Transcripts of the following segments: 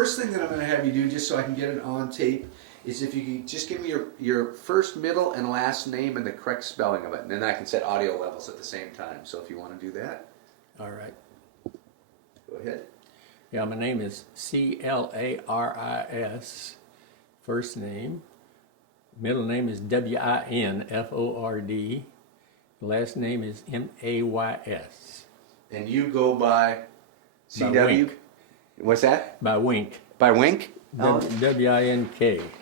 first thing that I'm going to have you do, just so I can get it on tape, is if you could just give me your first, middle, and last name and the correct spelling of it. And then I can set audio levels at the same time. So if you want to do that. All right. Go ahead. Yeah, my name is Claris, first name. Middle name is Winford. Last name is Mays. And you go by CW? By Wink. What's that? By Wink. By Wink? Oh. Wink.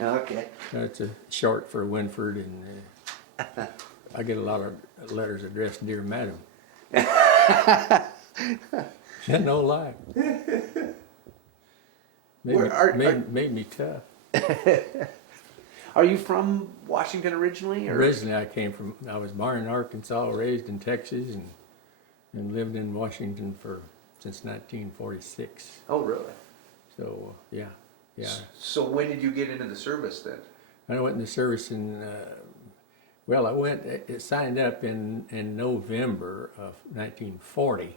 Okay. That's a short for Winford, and I get a lot of letters addressed Dear Madam. No lie. Made me tough. Are you from Washington originally? Or? Originally, I was born in Arkansas, raised in Texas, and lived in Washington since 1946. Oh, really? So, yeah. So when did you get into the service then? I went in the service it signed up in November of 1940,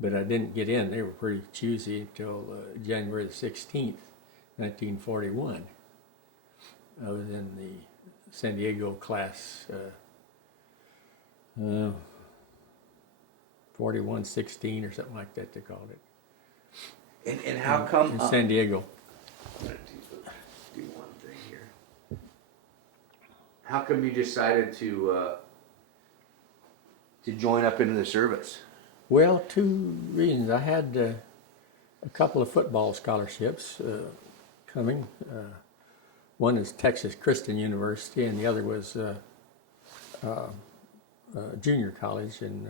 but I didn't get in. They were pretty choosy until January the 16th, 1941. I was in the San Diego class 4116 or something like that they called it. And how come? In San Diego. Do one thing here. How come you decided to join up into the service? Well, two reasons. I had a couple of football scholarships coming. One is Texas Christian University, and the other was junior college in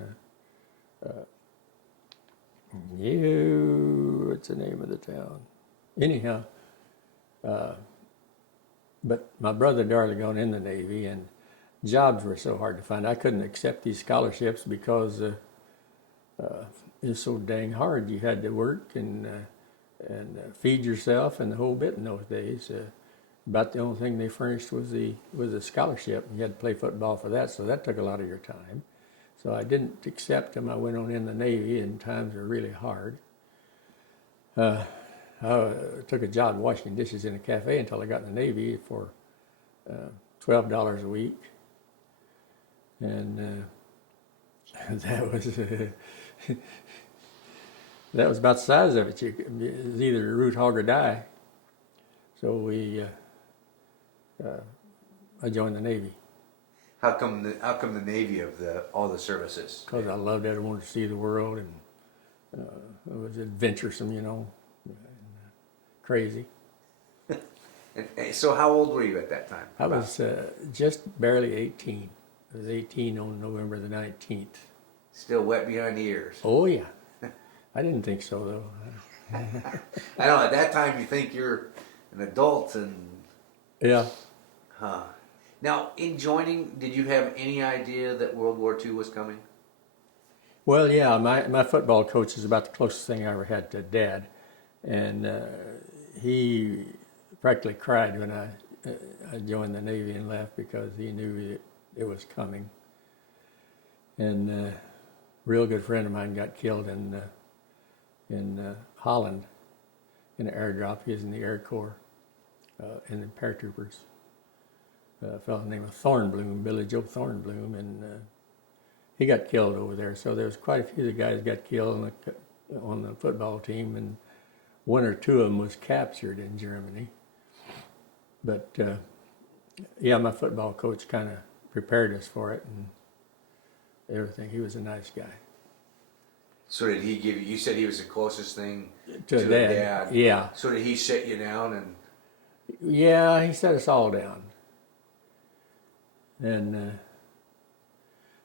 what's the name of the town? Anyhow, but my brother had already gone in the Navy, and jobs were so hard to find. I couldn't accept these scholarships because it was so dang hard. You had to work and feed yourself and the whole bit in those days. About the only thing they furnished was a scholarship. You had to play football for that, so that took a lot of your time. So I didn't accept them. I went on in the Navy, and times were really hard. I took a job washing dishes in a cafe until I got in the Navy for $12 a week, and that was about the size of it. It was either root hog or die. So I joined the Navy. How come the Navy of all the services? Because I loved it. I wanted to see the world, and it was adventuresome, crazy. And so how old were you at that time? I was just barely 18. I was 18 on November the 19th. Still wet behind the ears. Oh, yeah. I didn't think so, though. I know, at that time you think you're an adult and... Yeah. Huh. Now, in joining, did you have any idea that World War II was coming? Well, yeah, my football coach is about the closest thing I ever had to Dad. And he practically cried when I joined the Navy and left because he knew it was coming. And a real good friend of mine got killed in Holland in an airdrop. He was in the Air Corps, in the paratroopers. A fellow named Thornbloom, Billy Joe Thornbloom, and he got killed over there. So there was quite a few of the guys got killed on the football team, and one or two of them was captured in Germany. But yeah, my football coach kind of prepared us for it and everything. He was a nice guy. So did he give you said he was the closest thing to Dad? Yeah. So did he sit you down and... Yeah, he set us all down. And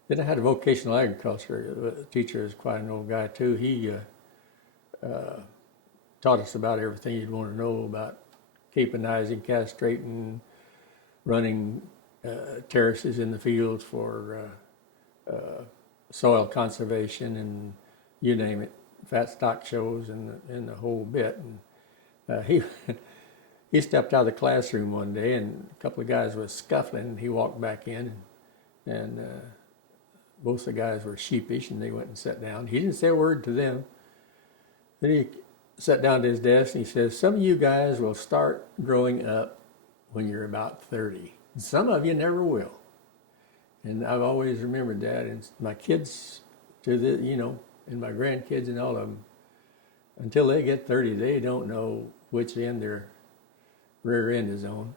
then I had a vocational agriculture teacher, who was quite an old guy too. He taught us about everything you'd want to know about caponizing, castrating, running terraces in the fields for soil conservation, and you name it, fat stock shows and the whole bit. And he stepped out of the classroom one day, and a couple of guys was scuffling, and he walked back in, and both the guys were sheepish, and they went and sat down. He didn't say a word to them. Then he sat down at his desk and he says, some of you guys will start growing up when you're about 30. Some of you never will. And I've always remembered that. And my kids, and my grandkids and all of them, until they get 30, they don't know which end their rear end is on.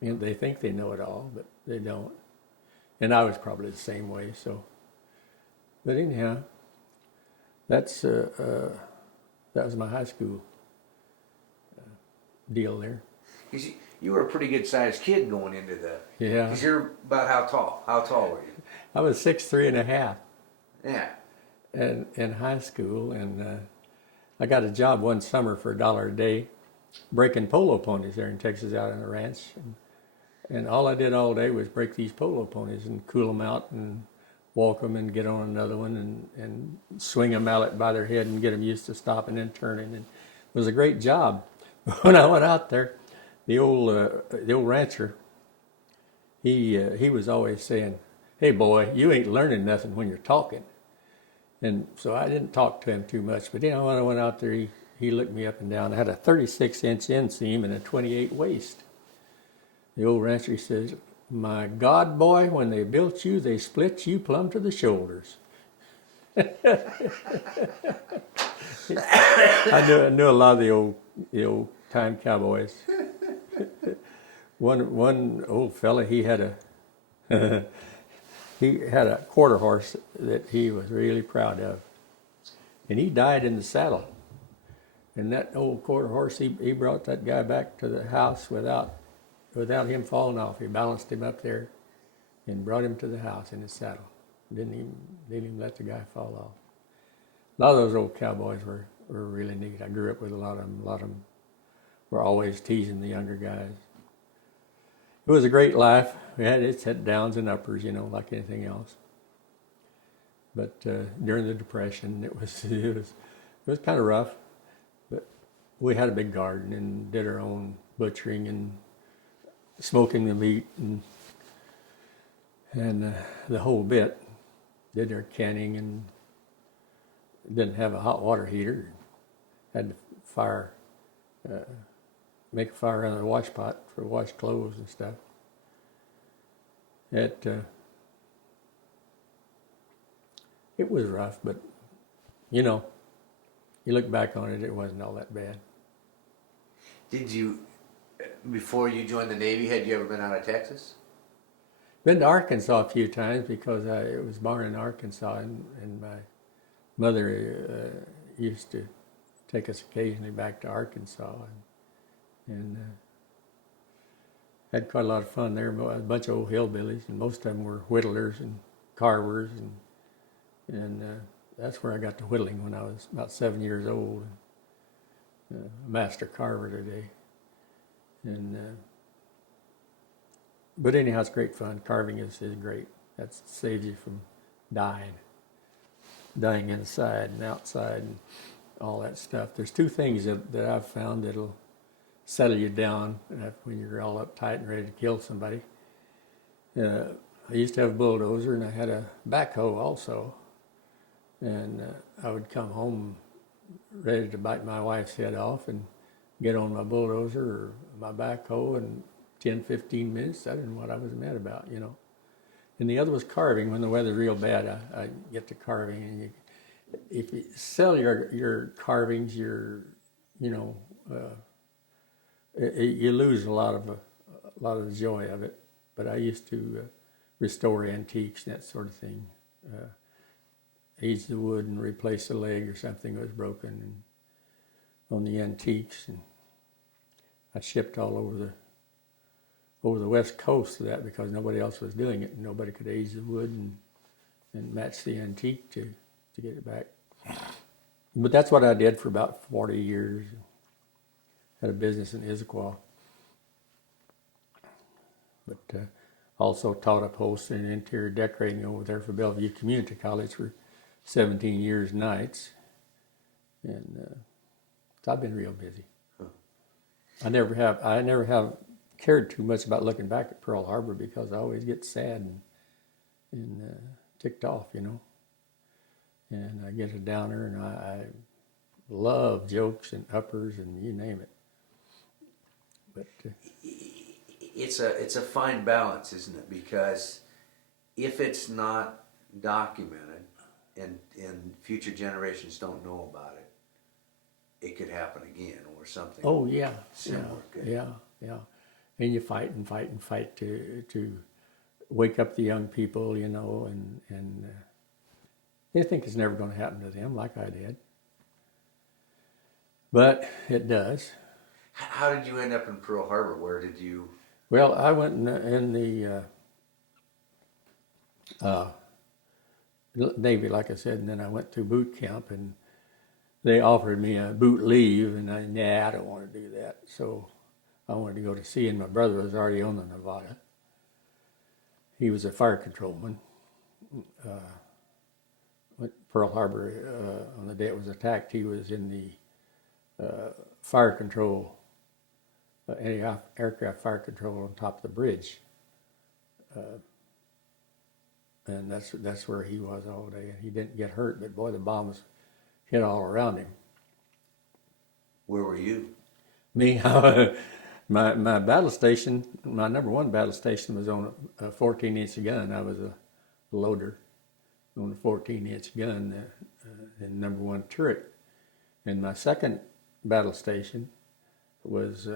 And they think they know it all, but they don't. And I was probably the same way. So, but anyhow, that was my high school deal there. You were a pretty good sized kid going into the. Yeah. Because you're about how tall? How tall were you? I was 6'3.5". Yeah. And in high school, and I got a job one summer for $1 a day, breaking polo ponies there in Texas out on a ranch. And all I did all day was break these polo ponies and cool them out and walk them and get on another one and swing a mallet by their head and get them used to stopping and turning. And it was a great job. When I went out there, the old rancher, he was always saying, "Hey boy, you ain't learning nothing when you're talking." And so I didn't talk to him too much. But when I went out there, he looked me up and down. I had a 36-inch inseam and a 28 waist. The old rancher says, "My God, boy, when they built you, they split you plumb to the shoulders." I knew a lot of the old time cowboys. One old fella, he had a quarter horse that he was really proud of, and he died in the saddle. And that old quarter horse, he brought that guy back to the house without him falling off. He balanced him up there and brought him to the house in his saddle. Didn't even let the guy fall off. A lot of those old cowboys were really neat. I grew up with a lot of them. A lot of them were always teasing the younger guys. It was a great life. It had downs and uppers, like anything else. But during the Depression, it was kind of rough. But we had a big garden and did our own butchering and smoking the meat and the whole bit. Did our canning and didn't have a hot water heater. Had to make a fire under the wash pot for wash clothes and stuff. It was rough, but you look back on it, it wasn't all that bad. Did you, before you joined the Navy, had you ever been out of Texas? Been to Arkansas a few times because I was born in Arkansas, and my mother used to take us occasionally back to Arkansas, and had quite a lot of fun there. A bunch of old hillbillies, and most of them were whittlers and carvers, and that's where I got to whittling when I was about 7 years old. A master carver today, but anyhow, it's great fun. Carving is great. That saves you from dying inside and outside and all that stuff. There's two things that I've found that'll settle you down when you're all uptight and ready to kill somebody. I used to have a bulldozer, and I had a backhoe also. And I would come home ready to bite my wife's head off and get on my bulldozer or my backhoe, and 10, 15 minutes, I didn't know what I was mad about, And the other was carving. When the weather's real bad, I get to carving, and if you sell your carvings, you lose a lot of the joy of it. But I used to restore antiques and that sort of thing. Age the wood and replace the leg or something that was broken, and on the antiques, and I shipped all over the West Coast of that because nobody else was doing it, and nobody could age the wood and match the antique to get it back. But that's what I did for about 40 years. Had a business in Issaquah. But also taught upholstery and interior decorating over there for Bellevue Community College for 17 years nights. And so I've been real busy. I never have cared too much about looking back at Pearl Harbor because I always get sad and ticked off, And I get a downer, and I love jokes and uppers and you name it. But it's a fine balance, isn't it? Because if it's not documented and future generations don't know about it, it could happen again or something. oh yeah, Similar, good. yeah, and you fight and fight and fight to wake up the young people, you know, and they think it's never going to happen to them like I did, but it does. How did you end up in Pearl Harbor? Where did you? Well, I went in the Navy, like I said, and then I went to boot camp, and they offered me a boot leave, and I don't want to do that. So I wanted to go to sea, and my brother was already on the Nevada. He was a fire controlman. Went to Pearl Harbor on the day it was attacked. He was in the fire control, anti-aircraft fire control on top of the bridge. And that's where he was all day. And he didn't get hurt, but boy, the bombs hit all around him. Where were you? Me, my battle station, my number one battle station was on a 14-inch gun. I was a loader on a 14-inch gun and number one turret. And my second battle station was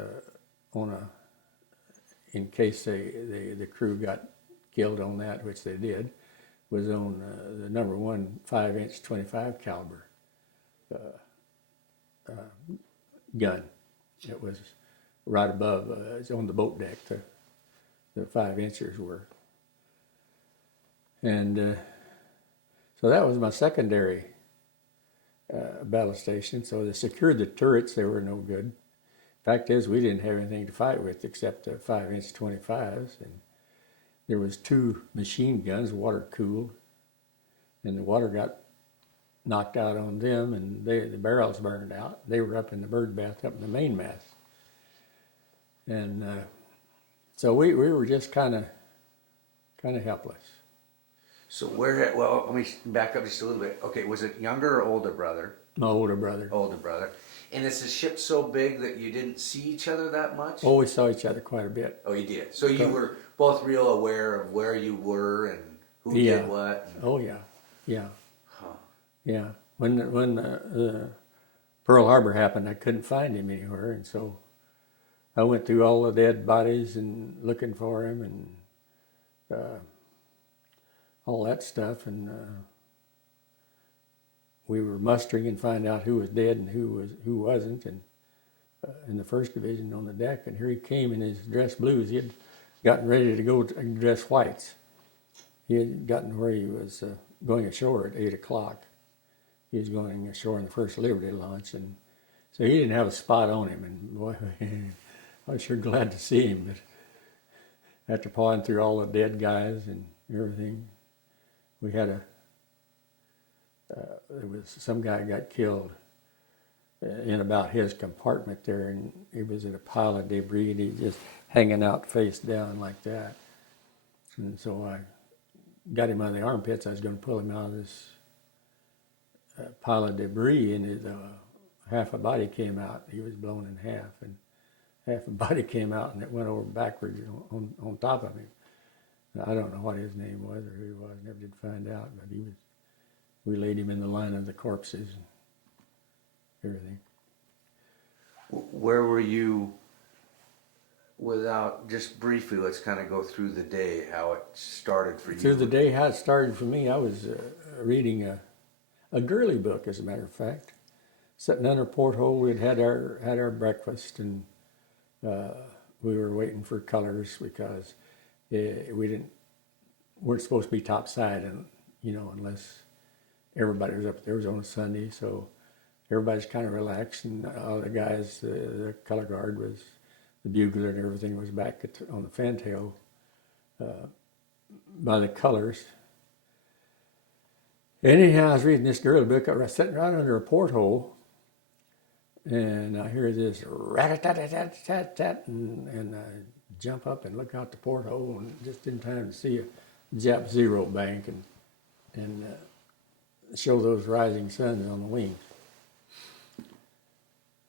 in case the crew got killed on that, which they did, was on the number one 5-inch 25 caliber gun. It was right above, it's on the boat deck, the 5-inchers were. And so that was my secondary battle station. So they secured the turrets, they were no good. Fact is, we didn't have anything to fight with except 5-inch 25s. And there was 2 machine guns, water cooled, and the water got knocked out on them, and the barrels burned out. They were up in the bird bath, up in the mainmast. And so we were just kind of helpless. So well, let me back up just a little bit. Okay, was it younger or older brother? My older brother. Older brother. And is the ship so big that you didn't see each other that much? Oh, we saw each other quite a bit. Oh, you did. So you were both real aware of where you were and who did what? Oh, yeah. Huh. Yeah. When Pearl Harbor happened, I couldn't find him anywhere, and so I went through all the dead bodies and looking for him and all that stuff, and we were mustering and find out who was dead and who wasn't, and in the first division on the deck, and here he came in his dress blues. He had gotten ready to go dress whites. He had gotten where he was going ashore at 8 o'clock. He was going ashore in the First Liberty launch, and so he didn't have a spot on him. And boy, I was sure glad to see him. But after pawing through all the dead guys and everything, we had there was some guy got killed in about his compartment there, and he was in a pile of debris, and he was just hanging out face down like that. And so I got him out of the armpits. I was going to pull him out of this pile of debris, and his half a body came out. He was blown in half, and half a body came out, and it went over backwards on top of him. Now, I don't know what his name was or who he was. Never did find out, but he was. We laid him in the line of the corpses and everything. Where were you? Without, just briefly, let's kind of go through the day, how it started for you. Through the day, how it started for me, I was reading a girly book, as a matter of fact. Sitting under a porthole, we'd had our breakfast, and we were waiting for colors because we weren't supposed to be topside, and unless everybody was up there. It was on a Sunday, so everybody's kind of relaxed, and all the guys, the color guard was. The bugler and everything was back on the fantail by the colors. Anyhow, I was reading this girl book. I was sitting right under a porthole, and I hear this rat-a-tat-tat-tat-tat, and I jump up and look out the porthole, and just in time to see a Jap Zero bank and show those rising suns on the wings.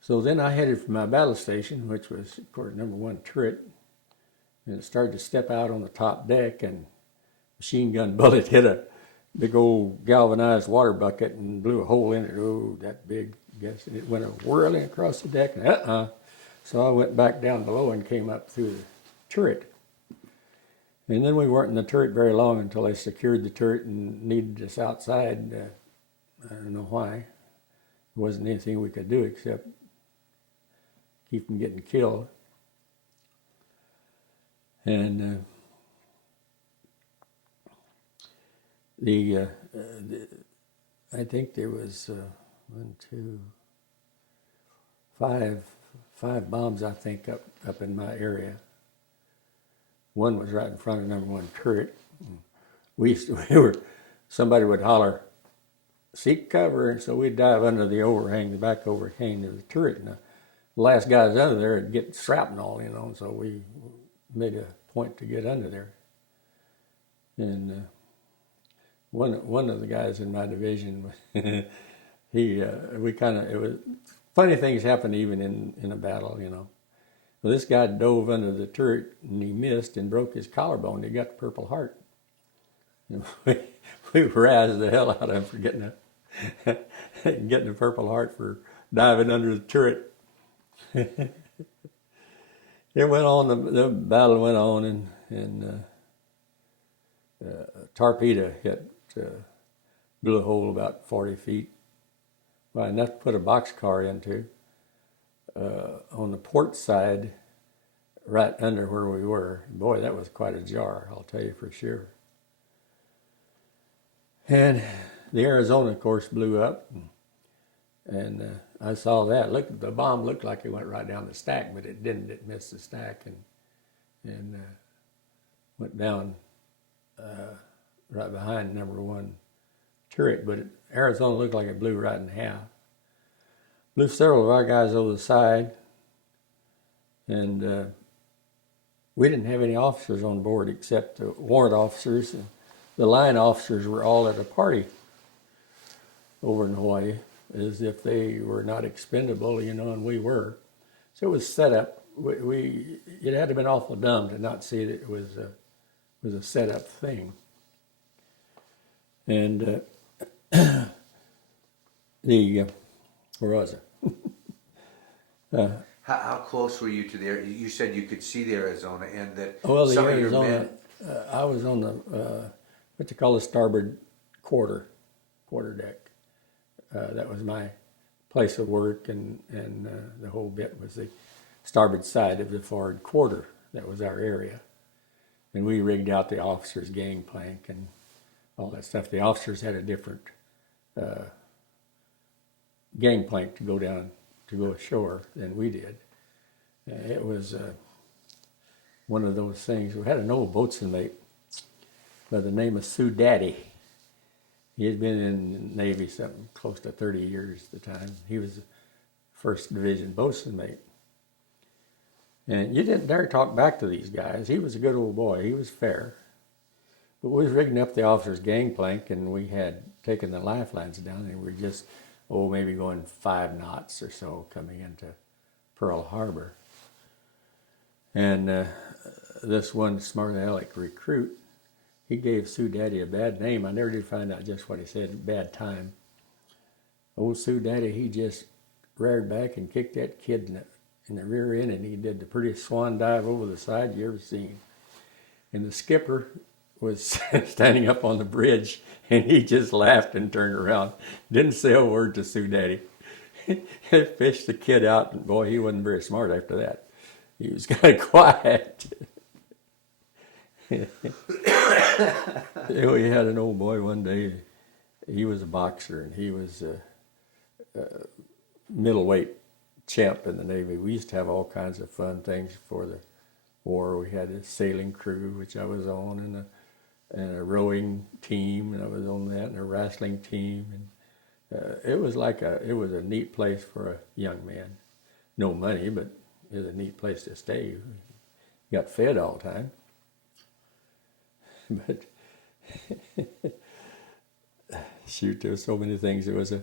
So then I headed for my battle station, which was, of course, number 1 turret, and it started to step out on the top deck, and machine gun bullet hit a big old galvanized water bucket and blew a hole in it. Oh, that big, guess, and it went whirling across the deck. And So I went back down below and came up through the turret. And then we weren't in the turret very long until they secured the turret and needed us outside. I don't know why. There wasn't anything we could do except keep from getting killed. And I think there was 1, 2, 5 bombs, I think, up in my area. One was right in front of number 1 turret. Somebody would holler, "Seek cover," and so we'd dive under the overhang, the back overhang of the turret. And the last guys under there would get shrapnel, so we made a point to get under there. And one of the guys in my division, it was funny things happen even in a battle, Well, this guy dove under the turret and he missed and broke his collarbone. He got the Purple Heart. And we razzed the hell out of him for getting a Purple Heart for diving under the turret. It went on. The battle went on, and a torpedo hit, blew a hole about 40 feet, well, enough to put a boxcar into. On the port side, right under where we were. Boy, that was quite a jar, I'll tell you for sure. And the Arizona, of course, blew up, and I saw that. The bomb looked like it went right down the stack, but it didn't. It missed the stack and went down right behind number 1 turret. But Arizona looked like it blew right in half. Blew several of our guys over the side, and we didn't have any officers on board except the warrant officers. And the line officers were all at a party over in Hawaii, as if they were not expendable, and we were. So it was set up. It had to have been awful dumb to not see that it was a set up thing. And where was it? How close were you to the Arizona? You said you could see the Arizona, and that the some Arizona, of your men... I was on the, what they call the starboard quarter deck. That was my place of work, and the whole bit was the starboard side of the forward quarter. That was our area. And we rigged out the officers' gangplank and all that stuff. The officers had a different gangplank to go ashore than we did. It was one of those things. We had an old boatswain mate by the name of Sue Daddy. He had been in the Navy something close to 30 years at the time. He was the 1st Division boatswain mate. And you didn't dare talk back to these guys. He was a good old boy. He was fair. But we was rigging up the officers' gangplank, and we had taken the lifelines down, and we were just, maybe going 5 knots or so coming into Pearl Harbor. And this one smart aleck recruit, he gave Sue Daddy a bad name. I never did find out just what he said, bad time. Old Sue Daddy, he just reared back and kicked that kid in the rear end, and he did the prettiest swan dive over the side you ever seen. And the skipper was standing up on the bridge, and he just laughed and turned around. Didn't say a word to Sue Daddy. He fished the kid out, and boy, he wasn't very smart after that. He was kind of quiet. We had an old boy one day. He was a boxer, and he was a middleweight champ in the Navy. We used to have all kinds of fun things before the war. We had a sailing crew, which I was on, and a rowing team, and I was on that, and a wrestling team. And it was a neat place for a young man. No money, but it was a neat place to stay. You got fed all the time. But shoot, there were so many things. There was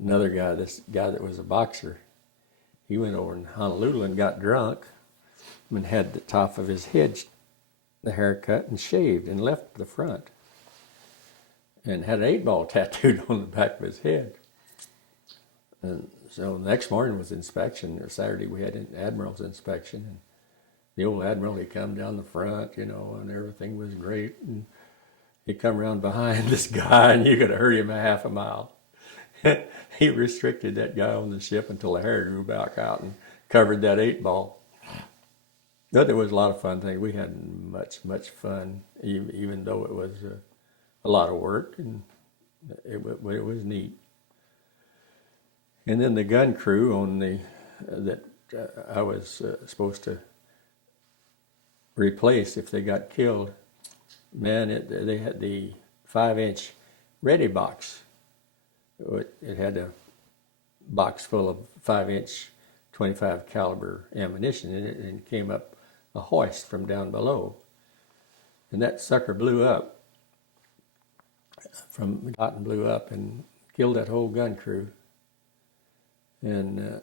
another guy, this guy that was a boxer, he went over in Honolulu and got drunk and had the top of his head, the haircut, and shaved and left the front. And had an 8-ball tattooed on the back of his head. And so the next morning was inspection, or Saturday we had an admiral's inspection. And the old admiral, he come down the front, you know, and everything was great. And he come around behind this guy, and you could have heard him a half a mile. He restricted that guy on the ship until the hair grew back out and covered that 8-ball. But there was a lot of fun things. We had much fun, even though it was a lot of work, and it was neat. And then the gun crew on that I was supposed to replace if they got killed, man, they had the 5-inch ready box. It had a box full of 5-inch 25 caliber ammunition in it, and came up a hoist from down below. And that sucker blew up. From cotton blew up and killed that whole gun crew. And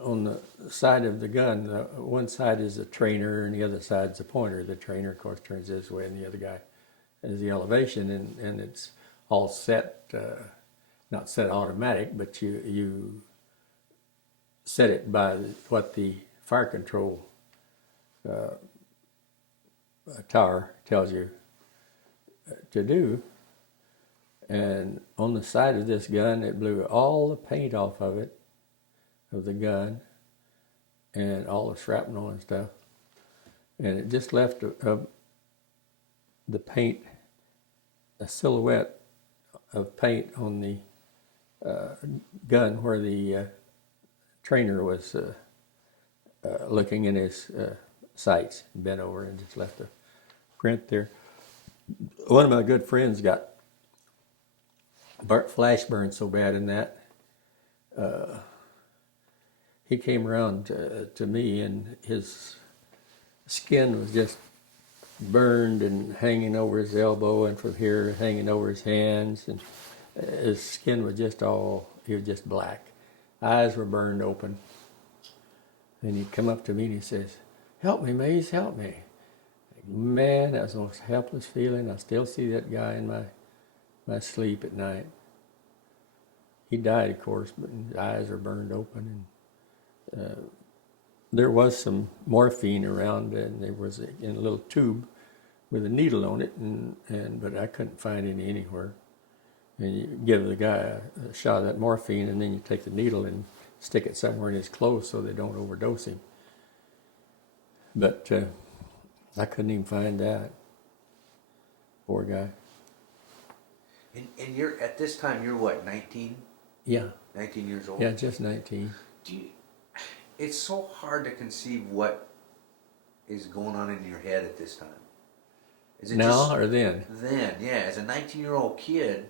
on the side of the gun, one side is the trainer and the other side's the pointer. The trainer, of course, turns this way, and the other guy is the elevation, and it's all set, not set automatic, but you set it by what the fire control tower tells you to do. And on the side of this gun, it blew all the paint off of it, of the gun, and all the shrapnel and stuff. And it just left the paint, a silhouette of paint on the gun where the trainer was looking in his sights, bent over, and just left a print there. One of my good friends got flash burned so bad in that. He came around to me, and his skin was just burned and hanging over his elbow, and from here hanging over his hands, and his skin was just he was just black. Eyes were burned open. And he'd come up to me and he says, "Help me, Maze, help me." Man, that was the most helpless feeling. I still see that guy in my sleep at night. He died, of course, but his eyes are burned open. And there was some morphine around, and there was in a little tube with a needle on it, but I couldn't find any anywhere. And you give the guy a shot of that morphine, and then you take the needle and stick it somewhere in his clothes so they don't overdose him. But I couldn't even find that. Poor guy. And you're at this time, you're what, 19? Yeah. 19 years old? Yeah, just 19. It's so hard to conceive what is going on in your head at this time. Is it now or then? Then, yeah. As a 19-year-old kid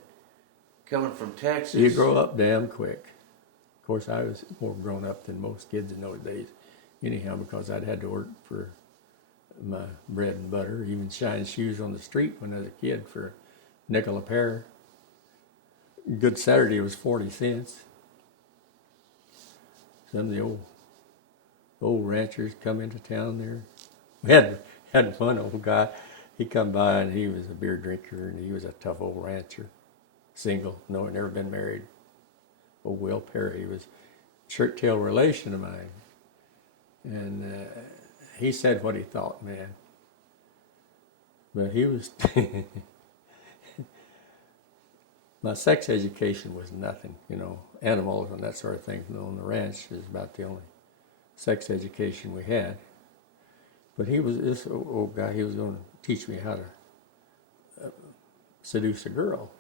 coming from Texas. You grow up damn quick. Of course, I was more grown up than most kids in those days anyhow, because I'd had to work for my bread and butter, even shine shoes on the street when I was a kid for a nickel a pair. Good Saturday was 40 cents. Some of the old ranchers come into town there. We had one old guy. He come by, and he was a beer drinker, and he was a tough old rancher, single, never been married. Old Will Perry, he was a shirt-tail relation of mine. And he said what he thought, man. But he was... My sex education was nothing, animals and that sort of thing on the ranch is about the only sex education we had. But this old guy, he was going to teach me how to seduce a girl.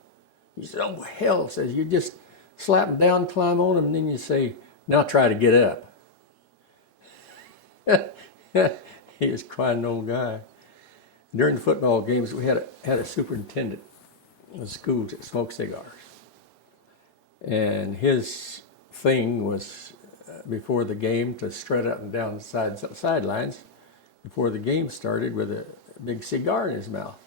He said, "Oh, hell," says, "you just slap them down, climb on them, and then you say, 'Now try to get up.'" He was quite an old guy. During the football games, we had a superintendent of schools that smoked cigars. And his thing was, before the game, to strut up and down the sidelines before the game started with a big cigar in his mouth.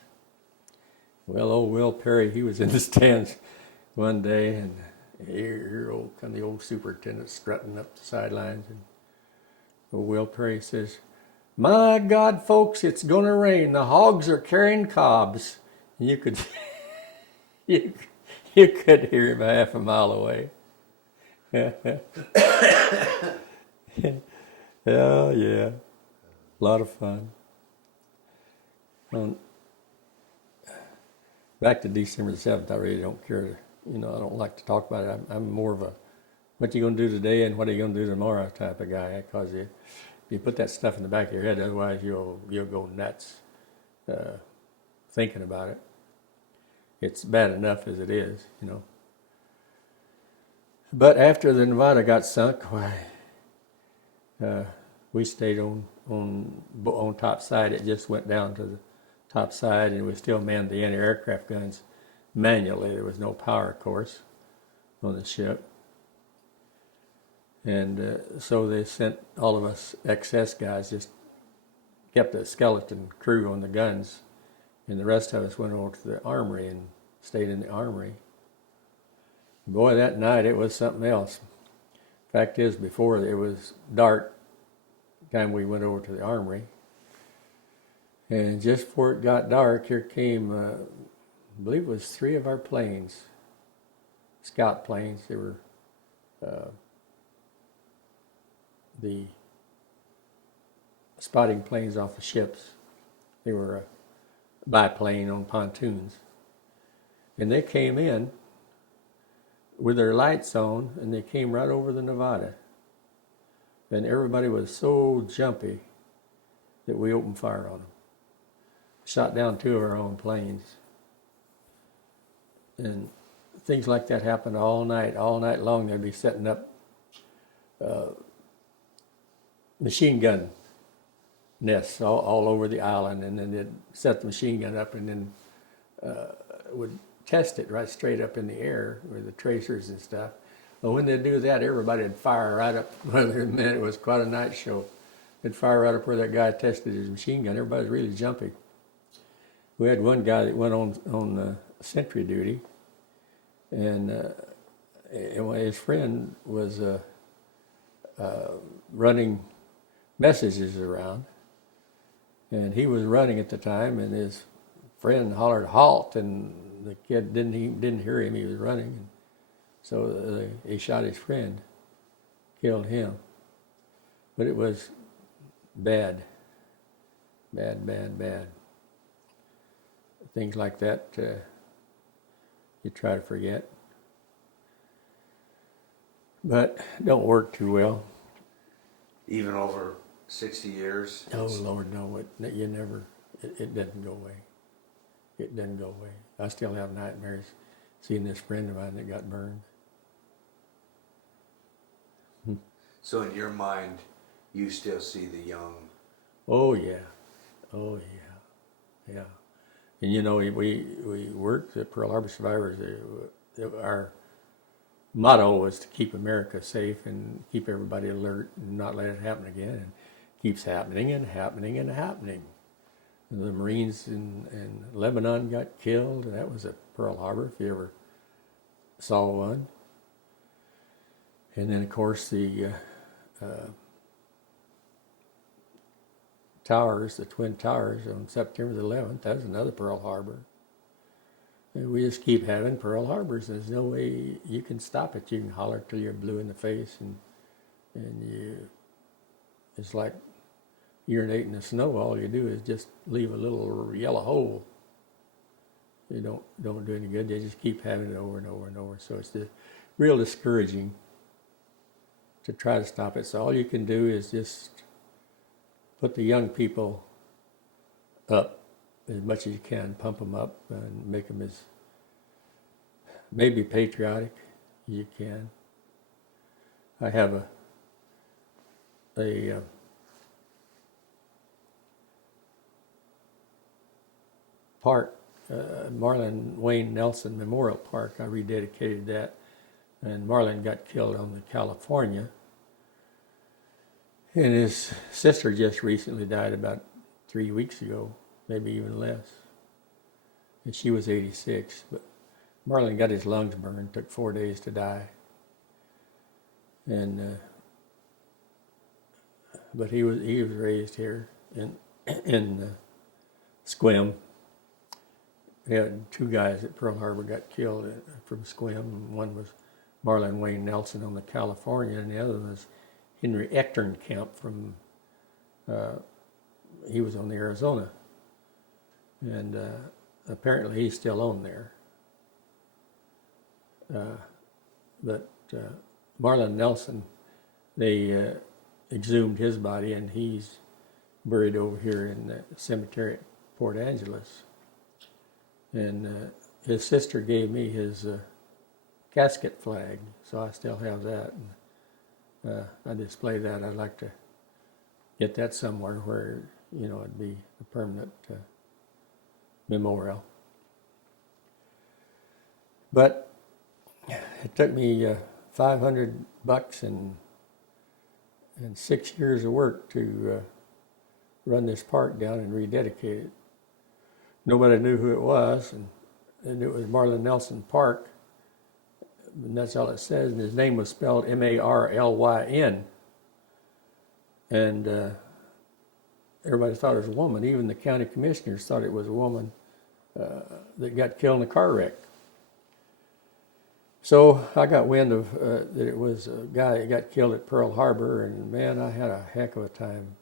Well, old Will Perry, he was in the stands one day, and Here come the old superintendent strutting up the sidelines, and old Will Perry says, "My God, folks, it's gonna rain. The hogs are carrying cobs." And you could you could hear him half a mile away. Oh yeah, a lot of fun. Back to December the 7th, I really don't care to, I don't like to talk about it. I'm more of a, what you going to do today and what are you going to do tomorrow type of guy, because you put that stuff in the back of your head, otherwise you'll go nuts thinking about it. It's bad enough as it is, But after the Nevada got sunk, we stayed on top side. It just went down to the top side, and we still manned the anti-aircraft guns manually. There was no power, of course, on the ship. And so they sent all of us excess guys, just kept a skeleton crew on the guns, and the rest of us went over to the armory and stayed in the armory. Boy, that night it was something else. Fact is, before it was dark, time we went over to the armory, and just before it got dark, here came, I believe it was 3 of our planes, scout planes. They were the spotting planes off the ships. They were a biplane on pontoons, and they came in with their lights on, and they came right over the Nevada. And everybody was so jumpy that we opened fire on them. Shot down 2 of our own planes. And things like that happened all night long. They'd be setting up machine gun nests all over the island, and then they'd set the machine gun up and then would test it right straight up in the air with the tracers and stuff. But when they'd do that, everybody would fire right up. Well, it was quite a night show. They'd fire right up where that guy tested his machine gun. Everybody was really jumpy. We had one guy that went on sentry duty, and his friend was running messages around, and he was running at the time, and his friend hollered halt, and the kid didn't hear him. He was running, and so he shot his friend, killed him. But it was bad. Things like that you try to forget, but don't work too well. Even over 60 years? Oh, Lord, no. It doesn't go away. It doesn't go away. I still have nightmares seeing this friend of mine that got burned. So in your mind, you still see the young? Oh, yeah. Yeah. And we worked at Pearl Harbor survivors. Our motto was to keep America safe and keep everybody alert and not let it happen again. And it keeps happening and happening and happening. And the Marines in Lebanon got killed, and that was at Pearl Harbor, if you ever saw one. And then, of course, the towers, the Twin Towers on September the 11th, that was another Pearl Harbor. And we just keep having Pearl Harbors. There's no way you can stop it. You can holler till you're blue in the face, and it's like urinate in the snow. All you do is just leave a little yellow hole. You don't do any good. They just keep having it over and over and over. So it's real discouraging to try to stop it. So all you can do is just put the young people up as much as you can, pump them up and make them as maybe patriotic as you can. I have a park, Marlon Wayne Nelson Memorial Park. I rededicated that, and Marlon got killed on the California, and his sister just recently died about 3 weeks ago, maybe even less, and she was 86. But Marlon got his lungs burned, took 4 days to die. And but he was raised here in Squim. We had 2 guys at Pearl Harbor got killed from Squim. One was Marlon Wayne Nelson on the California, and the other was Henry Echternkamp from. He was on the Arizona, and apparently he's still on there. But Marlon Nelson, they exhumed his body, and he's buried over here in the cemetery at Port Angeles. And his sister gave me his casket flag, so I still have that. And I display that. I'd like to get that somewhere where, it'd be a permanent memorial. But it took me $500 and 6 years of work to run this park down and rededicate it. Nobody knew who it was, and it was Marlon Nelson Park, and that's all it says. And his name was spelled Marlyn, and everybody thought it was a woman. Even the county commissioners thought it was a woman that got killed in a car wreck. So I got wind of that it was a guy that got killed at Pearl Harbor, and man, I had a heck of a time.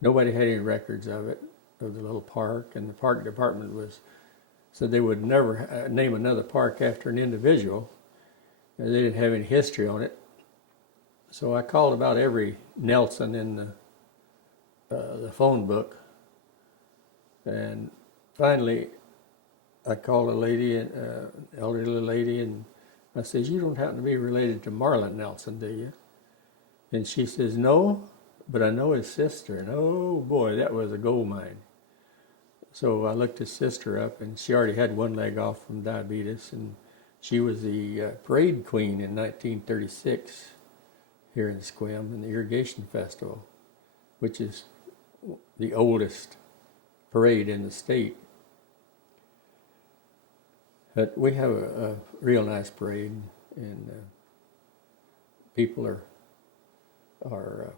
Nobody had any records of it, of the little park, and the park department said they would never name another park after an individual, and they didn't have any history on it. So I called about every Nelson in the phone book, and finally I called a lady, an elderly lady, and I said, "You don't happen to be related to Marlon Nelson, do you?" And she says, "No, but I know his sister." And oh boy, that was a gold mine. So I looked his sister up, and she already had one leg off from diabetes, and she was the parade queen in 1936 here in Squim in the Irrigation Festival, which is the oldest parade in the state. But we have a real nice parade, and people are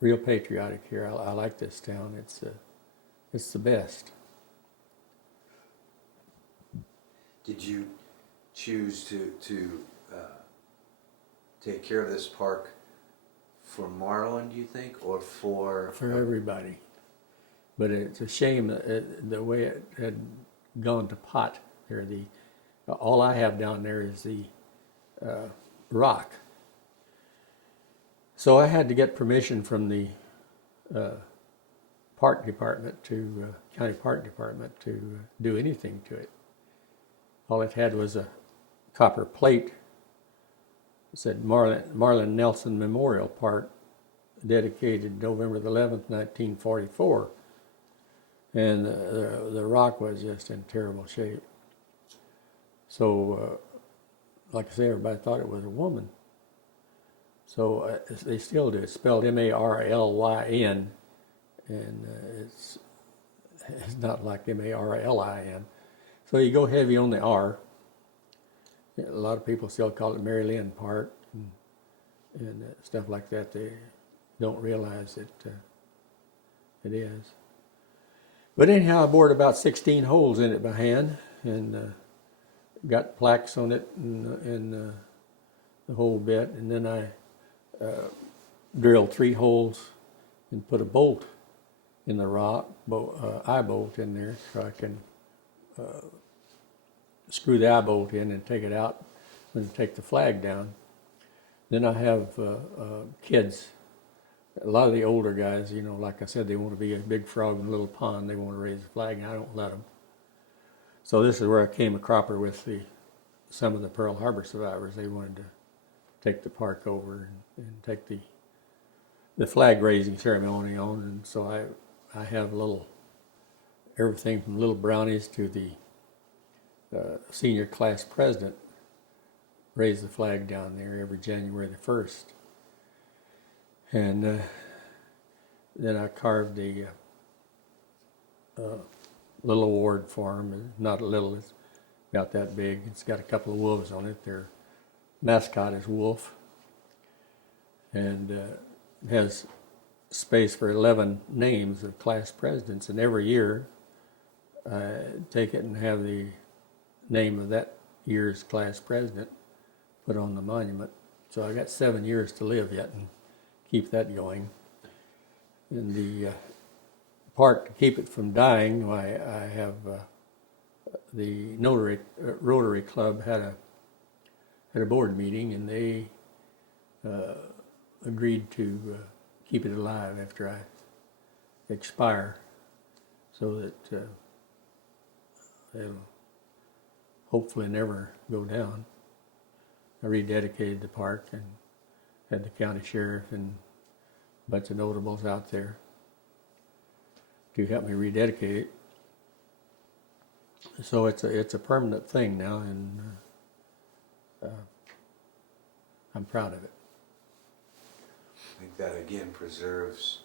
real patriotic here. I like this town. It's the best. Did you choose to take care of this park for Marlon, do you think, or for everybody? But it's a shame the way it had gone to pot there. All I have down there is the rock. So I had to get permission from the park department county park department to do anything to it. All it had was a copper plate. It said Marlon Nelson Memorial Park, dedicated November the 11th, 1944. And the rock was just in terrible shape. So, like I say, everybody thought it was a woman. So they still do. It's spelled Marlyn, and it's not like Marlin. So you go heavy on the R. A lot of people still call it Mary Lynn Park and stuff like that. They don't realize that it is. But anyhow, I bored about 16 holes in it by hand, and got plaques on it and the whole bit. And then I drilled 3 holes and put a bolt in the rock, eye bolt in there, so I can screw the eye bolt in and take it out and take the flag down. Then I have kids. A lot of the older guys, like I said, they want to be a big frog in a little pond. They want to raise the flag, and I don't let them. So this is where I came a cropper with some of the Pearl Harbor survivors. They wanted to take the park over and take the flag raising ceremony on, and so I have everything from little brownies to the senior class president raise the flag down there every January the 1st. And then I carved the little award for him. Not little, about that big. It's got a couple of wolves on it. Their mascot is Wolf. And it has space for 11 names of class presidents. And every year, I take it and have the name of that year's class president put on the monument. So I got 7 years to live yet and keep that going. And the park, to keep it from dying, I have the Rotary Club had a board meeting, and they agreed to keep it alive after I expire, so that it'll hopefully never go down. I rededicated the park and had the county sheriff and a bunch of notables out there to help me rededicate it. So it's a permanent thing now, and I'm proud of it. I think that again preserves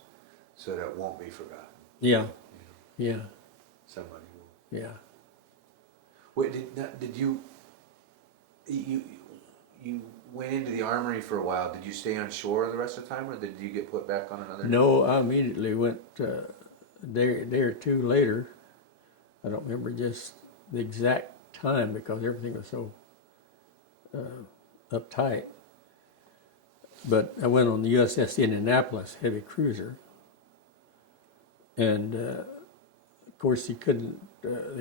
so that it won't be forgotten. Yeah, yeah, Somebody will. yeah. Wait, did you went into the armory for a while? Did you stay on shore the rest of the time, or did you get put back on another? No, I immediately went a day or two later. I don't remember just the exact time because everything was so uptight. But I went on the USS Indianapolis heavy cruiser, and of course the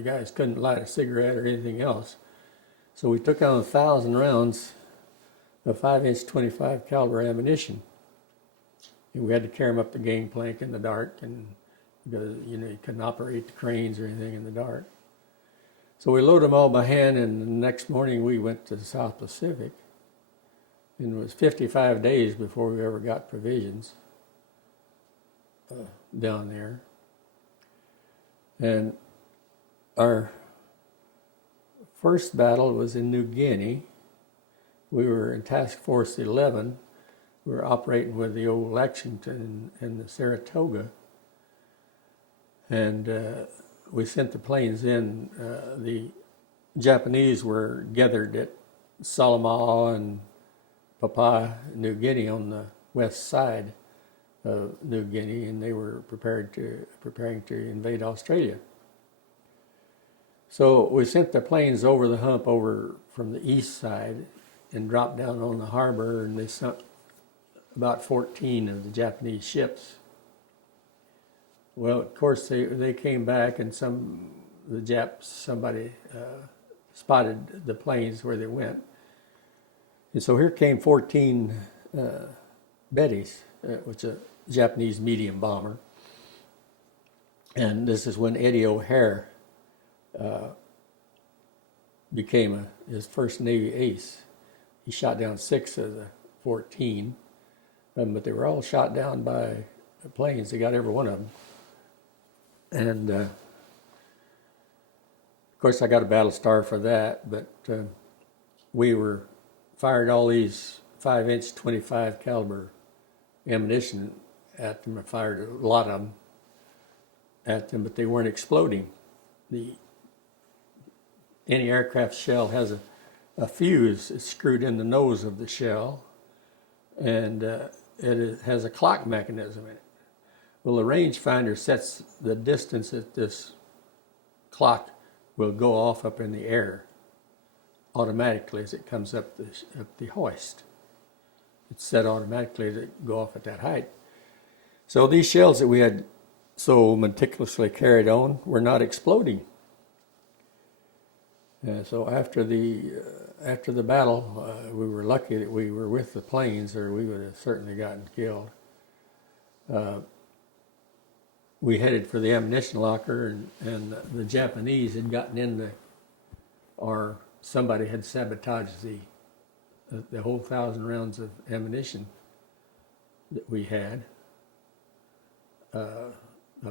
guys couldn't light a cigarette or anything else. So we took on 1,000 rounds of 5-inch 25 caliber ammunition. And we had to carry them up the gangplank in the dark, and because you couldn't operate the cranes or anything in the dark. So we loaded them all by hand, and the next morning we went to the South Pacific. And it was 55 days before we ever got provisions down there. And our first battle was in New Guinea. We were in Task Force 11. We were operating with the old Lexington and the Saratoga. And we sent the planes in. The Japanese were gathered at Salamaua and Papua New Guinea on the west side of New Guinea, and they were preparing to invade Australia. So we sent the planes over the hump over from the east side and dropped down on the harbor, and they sunk about 14 of the Japanese ships. Well, of course, they came back, and somebody spotted the planes where they went. And so here came 14 Bettys, which is a Japanese medium bomber. And this is when Eddie O'Hare became his first Navy ace. He shot down 6 of the 14, but they were all shot down by planes. They got every one of them. And of course, I got a battle star for that, but we were fired all these 5-inch 25 caliber ammunition at them. I fired a lot of them at them, but they weren't exploding. The anti-aircraft shell has a fuse screwed in the nose of the shell, and it has a clock mechanism in it. Well, the rangefinder sets the distance that this clock will go off up in the air automatically as it comes up the hoist. It's set automatically to go off at that height. So these shells that we had so meticulously carried on were not exploding. So after the battle, we were lucky that we were with the planes, or we would have certainly gotten killed. We headed for the ammunition locker, and the Japanese had gotten in or somebody had sabotaged the whole 1,000 rounds of ammunition that we had, by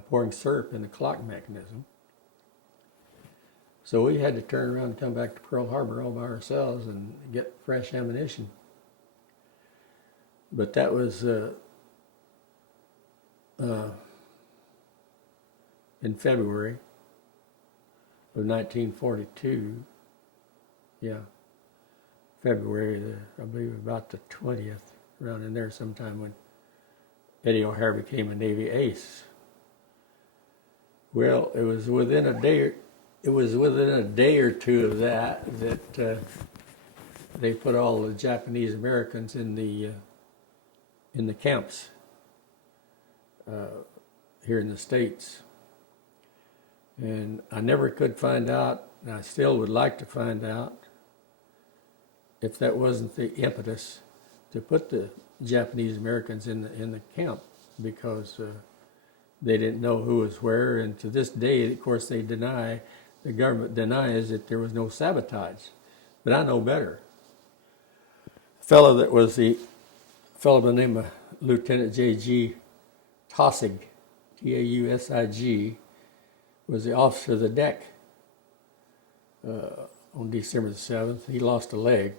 pouring syrup in the clock mechanism. So we had to turn around and come back to Pearl Harbor all by ourselves and get fresh ammunition. But that was in February of 1942, Yeah. February, I believe about the 20th, around in there sometime when Eddie O'Hare became a Navy ace. Well, it was within a day or two of that they put all the Japanese Americans in the camps here in the States. And I never could find out, and I still would like to find out, if that wasn't the impetus to put the Japanese Americans in the camp, because they didn't know who was where, and to this day, of course, the government denies that there was no sabotage. But I know better. A fellow by the name of Lieutenant J.G. Tausig, Tausig, was the officer of the deck on December the 7th. He lost a leg.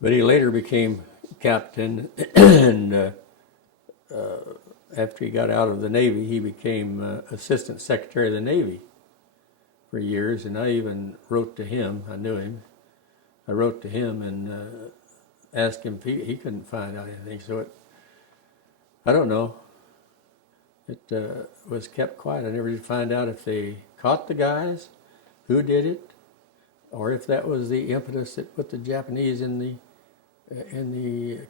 But he later became captain, and after he got out of the Navy, he became Assistant Secretary of the Navy for years, and I even wrote to him. I knew him. I wrote to him and asked him if he couldn't find out anything. So I don't know. It was kept quiet. I never did find out if they caught the guys, who did it, or if that was the impetus that put the Japanese in the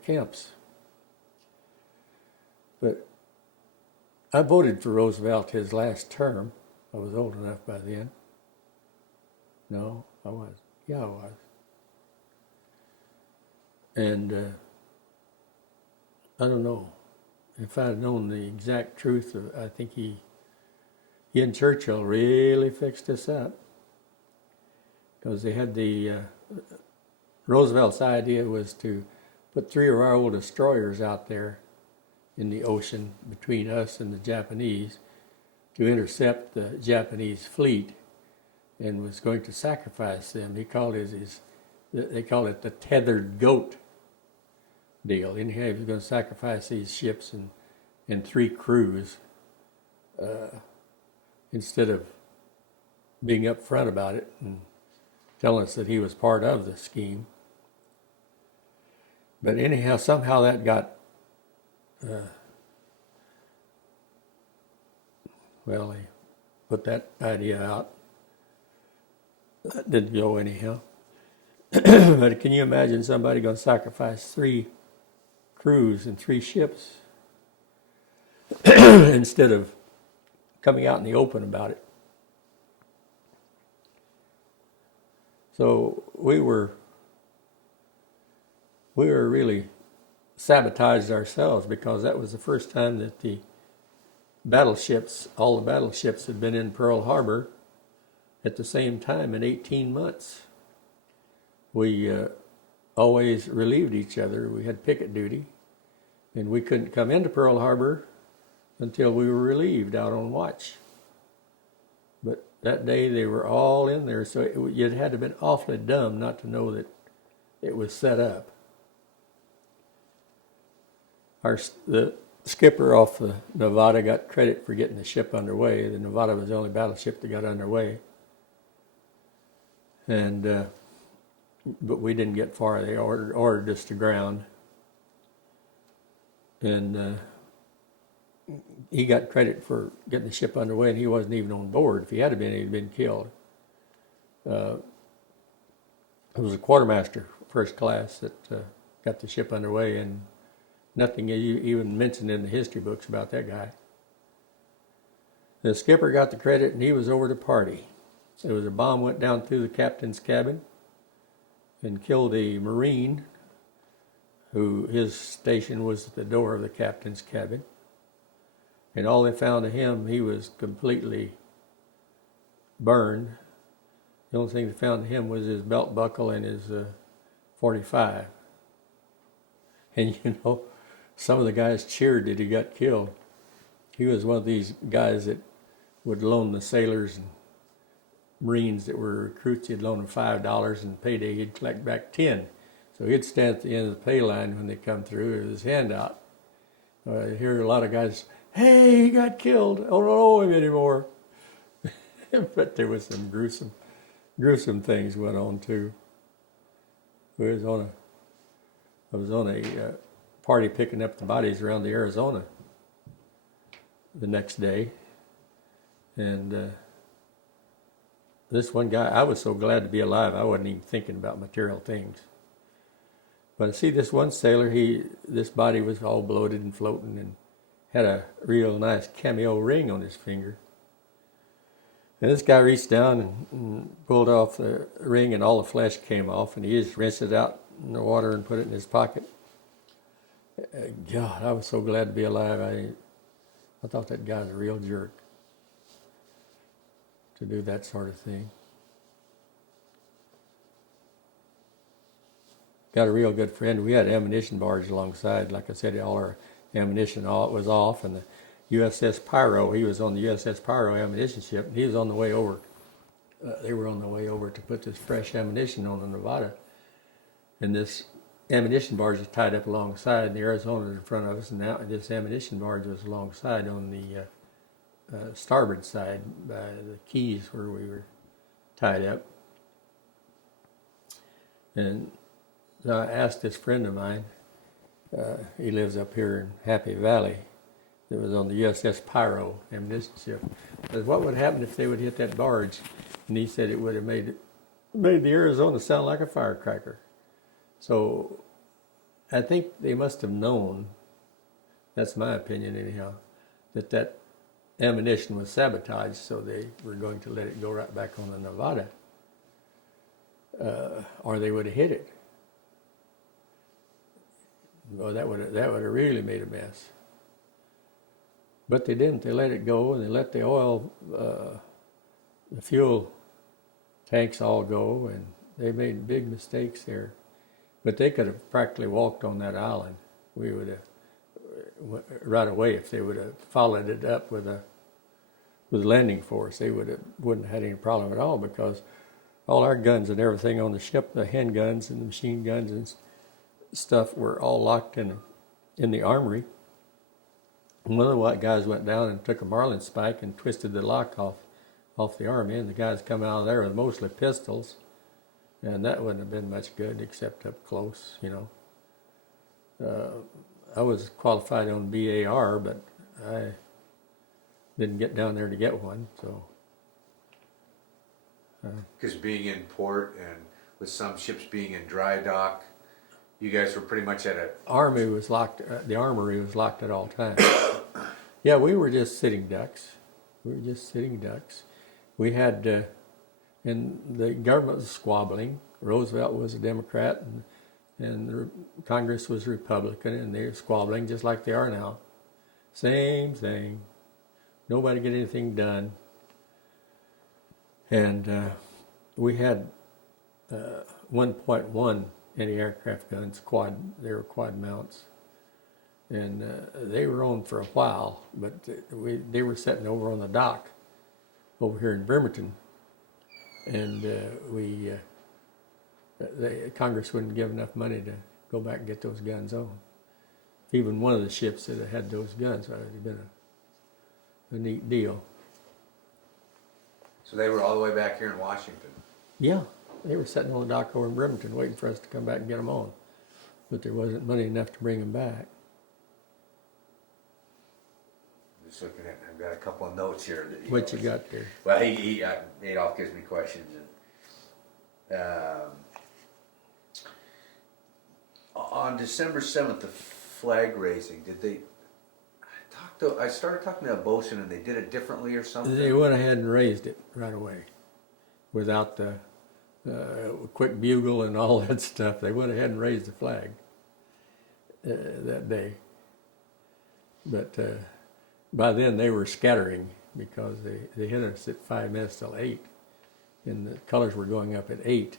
camps. But I voted for Roosevelt his last term. I was old enough by then. No, I was. Yeah, I was. And I don't know. If I had known the exact truth, I think he and Churchill really fixed this up. Because they had Roosevelt's idea was to put 3 of our old destroyers out there in the ocean between us and the Japanese to intercept the Japanese fleet, and was going to sacrifice them. He called they call it the tethered goat deal. Anyhow, he was going to sacrifice these ships and 3 crews instead of being upfront about it and telling us that he was part of the scheme. But anyhow, somehow that got, they put that idea out. That didn't go anyhow. But can you imagine somebody going to sacrifice 3 crews and 3 ships instead of coming out in the open about it? So we were really sabotaged ourselves, because that was the first time that all the battleships had been in Pearl Harbor at the same time in 18 months. We always relieved each other. We had picket duty, and we couldn't come into Pearl Harbor until we were relieved out on watch. But that day they were all in there, so you had to have been awfully dumb not to know that it was set up. The skipper off the Nevada got credit for getting the ship underway. The Nevada was the only battleship that got underway. And but we didn't get far. They ordered us to ground. And he got credit for getting the ship underway, and he wasn't even on board. If he had been, he'd been killed. It was a quartermaster, first class, that got the ship underway, and nothing even mentioned in the history books about that guy. The skipper got the credit, and he was over to party. There was a bomb went down through the captain's cabin and killed a Marine who his station was at the door of the captain's cabin. And all they found of him, he was completely burned. The only thing they found of him was his belt buckle and his .45. And some of the guys cheered that he got killed. He was one of these guys that would loan the sailors and Marines that were recruits, he'd loan them $5, and payday he'd collect back 10. So he'd stand at the end of the pay line when they come through with his hand out. I hear a lot of guys, "Hey, he got killed. I don't owe him anymore." But there was some gruesome gruesome things went on too. I was on a party picking up the bodies around the Arizona the next day, and this one guy, I was so glad to be alive, I wasn't even thinking about material things. But I see this one sailor, this body was all bloated and floating and had a real nice cameo ring on his finger. And this guy reached down and pulled off the ring, and all the flesh came off, and he just rinsed it out in the water and put it in his pocket. God, I was so glad to be alive. I thought that guy was a real jerk to do that sort of thing. Got a real good friend. We had an ammunition barge alongside. Like I said, all our ammunition was off, and the USS Pyro, he was on the USS Pyro ammunition ship, and he was on the way over. They were on the way over to put this fresh ammunition on the Nevada. And this ammunition barge was tied up alongside, and the Arizona was in front of us, and now this ammunition barge was alongside on the starboard side by the keys where we were tied up. And so I asked this friend of mine, he lives up here in Happy Valley, that was on the USS Pyro ammunition ship. I said, what would happen if they would hit that barge? And he said it would have made the Arizona sound like a firecracker. So I think they must have known, that's my opinion anyhow, that ammunition was sabotaged, so they were going to let it go right back on the Nevada, or they would have hit it. Well, that would have really made a mess. But they didn't. They let it go, and they let the oil, the fuel tanks all go, and they made big mistakes there. But they could have practically walked on that island. We would have, right away, if they would have followed it up with landing force, they wouldn't have had any problem at all, because all our guns and everything on the ship, the handguns and the machine guns and stuff, were all locked in the armory. And one of the white guys went down and took a Marlon spike and twisted the lock off the arm end. The guys come out of there with mostly pistols, and that wouldn't have been much good except up close, you know. I was qualified on BAR, but I didn't get down there to get one, so. Because being in port and with some ships being in dry dock, you guys were pretty much at a... Army was locked, the armory was locked at all times. Yeah, we were just sitting ducks. We had, and the government was squabbling. Roosevelt was a Democrat, and the Congress was Republican, and they were squabbling just like they are now. Same thing. Nobody get anything done. And we had 1.1 anti-aircraft guns, they were quad mounts. And they were on for a while, but they were sitting over on the dock over here in Bremerton. And Congress wouldn't give enough money to go back and get those guns on. Even one of the ships that had those guns, it would have been a neat deal. So they were all the way back here in Washington? Yeah, they were sitting on the dock over in Bremerton waiting for us to come back and get them on. But there wasn't money enough to bring them back. Just looking at, I've got a couple of notes here. That What you got there? Well, Adolph gives me questions. And, on December 7th, the flag raising, did they... I started talking to a bosun and they did it differently or something? They went ahead and raised it right away without the quick bugle and all that stuff. They went ahead and raised the flag that day. But by then they were scattering because they hit us at 5 minutes till 8, and the colors were going up at 8.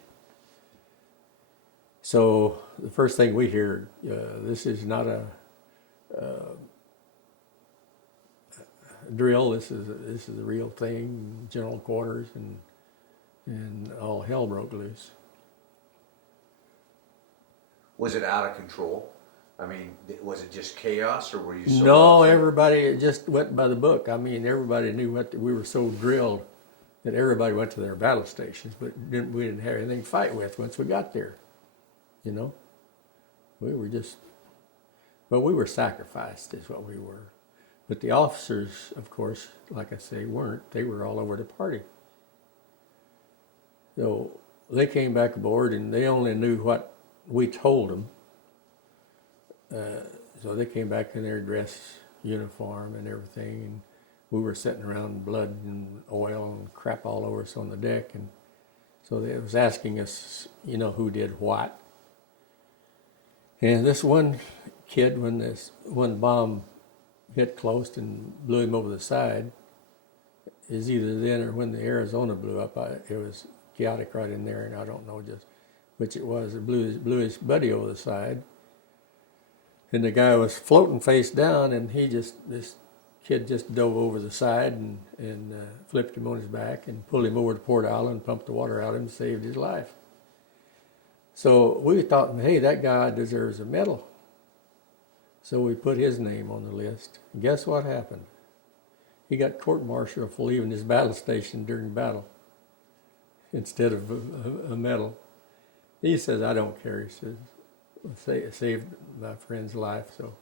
So the first thing we hear, this is not a drill. This is the real thing. General quarters, and all hell broke loose. Was it out of control? I mean, was it just chaos, or were you so... No, everybody just went by the book. I mean, everybody knew we were so drilled that everybody went to their battle stations, but we didn't have anything to fight with once we got there. You know, we were sacrificed, is what we were. But the officers, of course, like I say, weren't. They were all over the party. So they came back aboard, and they only knew what we told them. So they came back in their dress uniform and everything, and we were sitting around blood and oil and crap all over us on the deck. And so they was asking us, you know, who did what. And this one kid, when this one bomb hit close and blew him over the side, is either then or when the Arizona blew up. It was chaotic right in there, and I don't know just which it was. It blew his buddy over the side, and the guy was floating face down, and this kid just dove over the side and flipped him on his back and pulled him over to port island, pumped the water out of him, and saved his life. So we thought, hey, that guy deserves a medal. So we put his name on the list. And guess what happened? He got court-martialed for leaving his battle station during battle instead of a medal. He says, I don't care. He says, I saved my friend's life. So,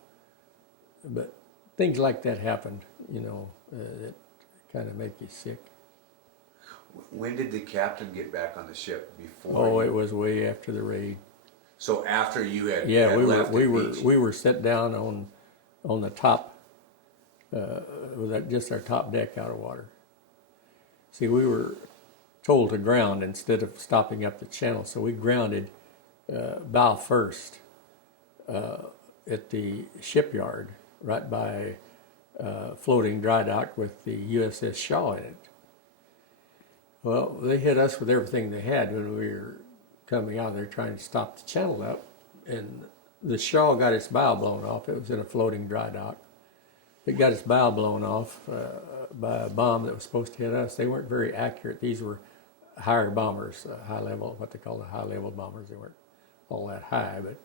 but things like that happened, you know, that kind of make you sick. When did the captain get back on the ship? Before? Oh, it was way after the raid. So after you had we beach. were set down on the top, with just our top deck out of water. See, we were told to ground instead of stopping up the channel, so we grounded bow first at the shipyard right by floating dry dock with the USS Shaw in it. Well, they hit us with everything they had when we were coming out there trying to stop the channel up, and the Shaw got its bow blown off. It was in a floating dry dock. It got its bow blown off by a bomb that was supposed to hit us. They weren't very accurate. These were higher bombers, high level, what they call the high level bombers. They weren't all that high, but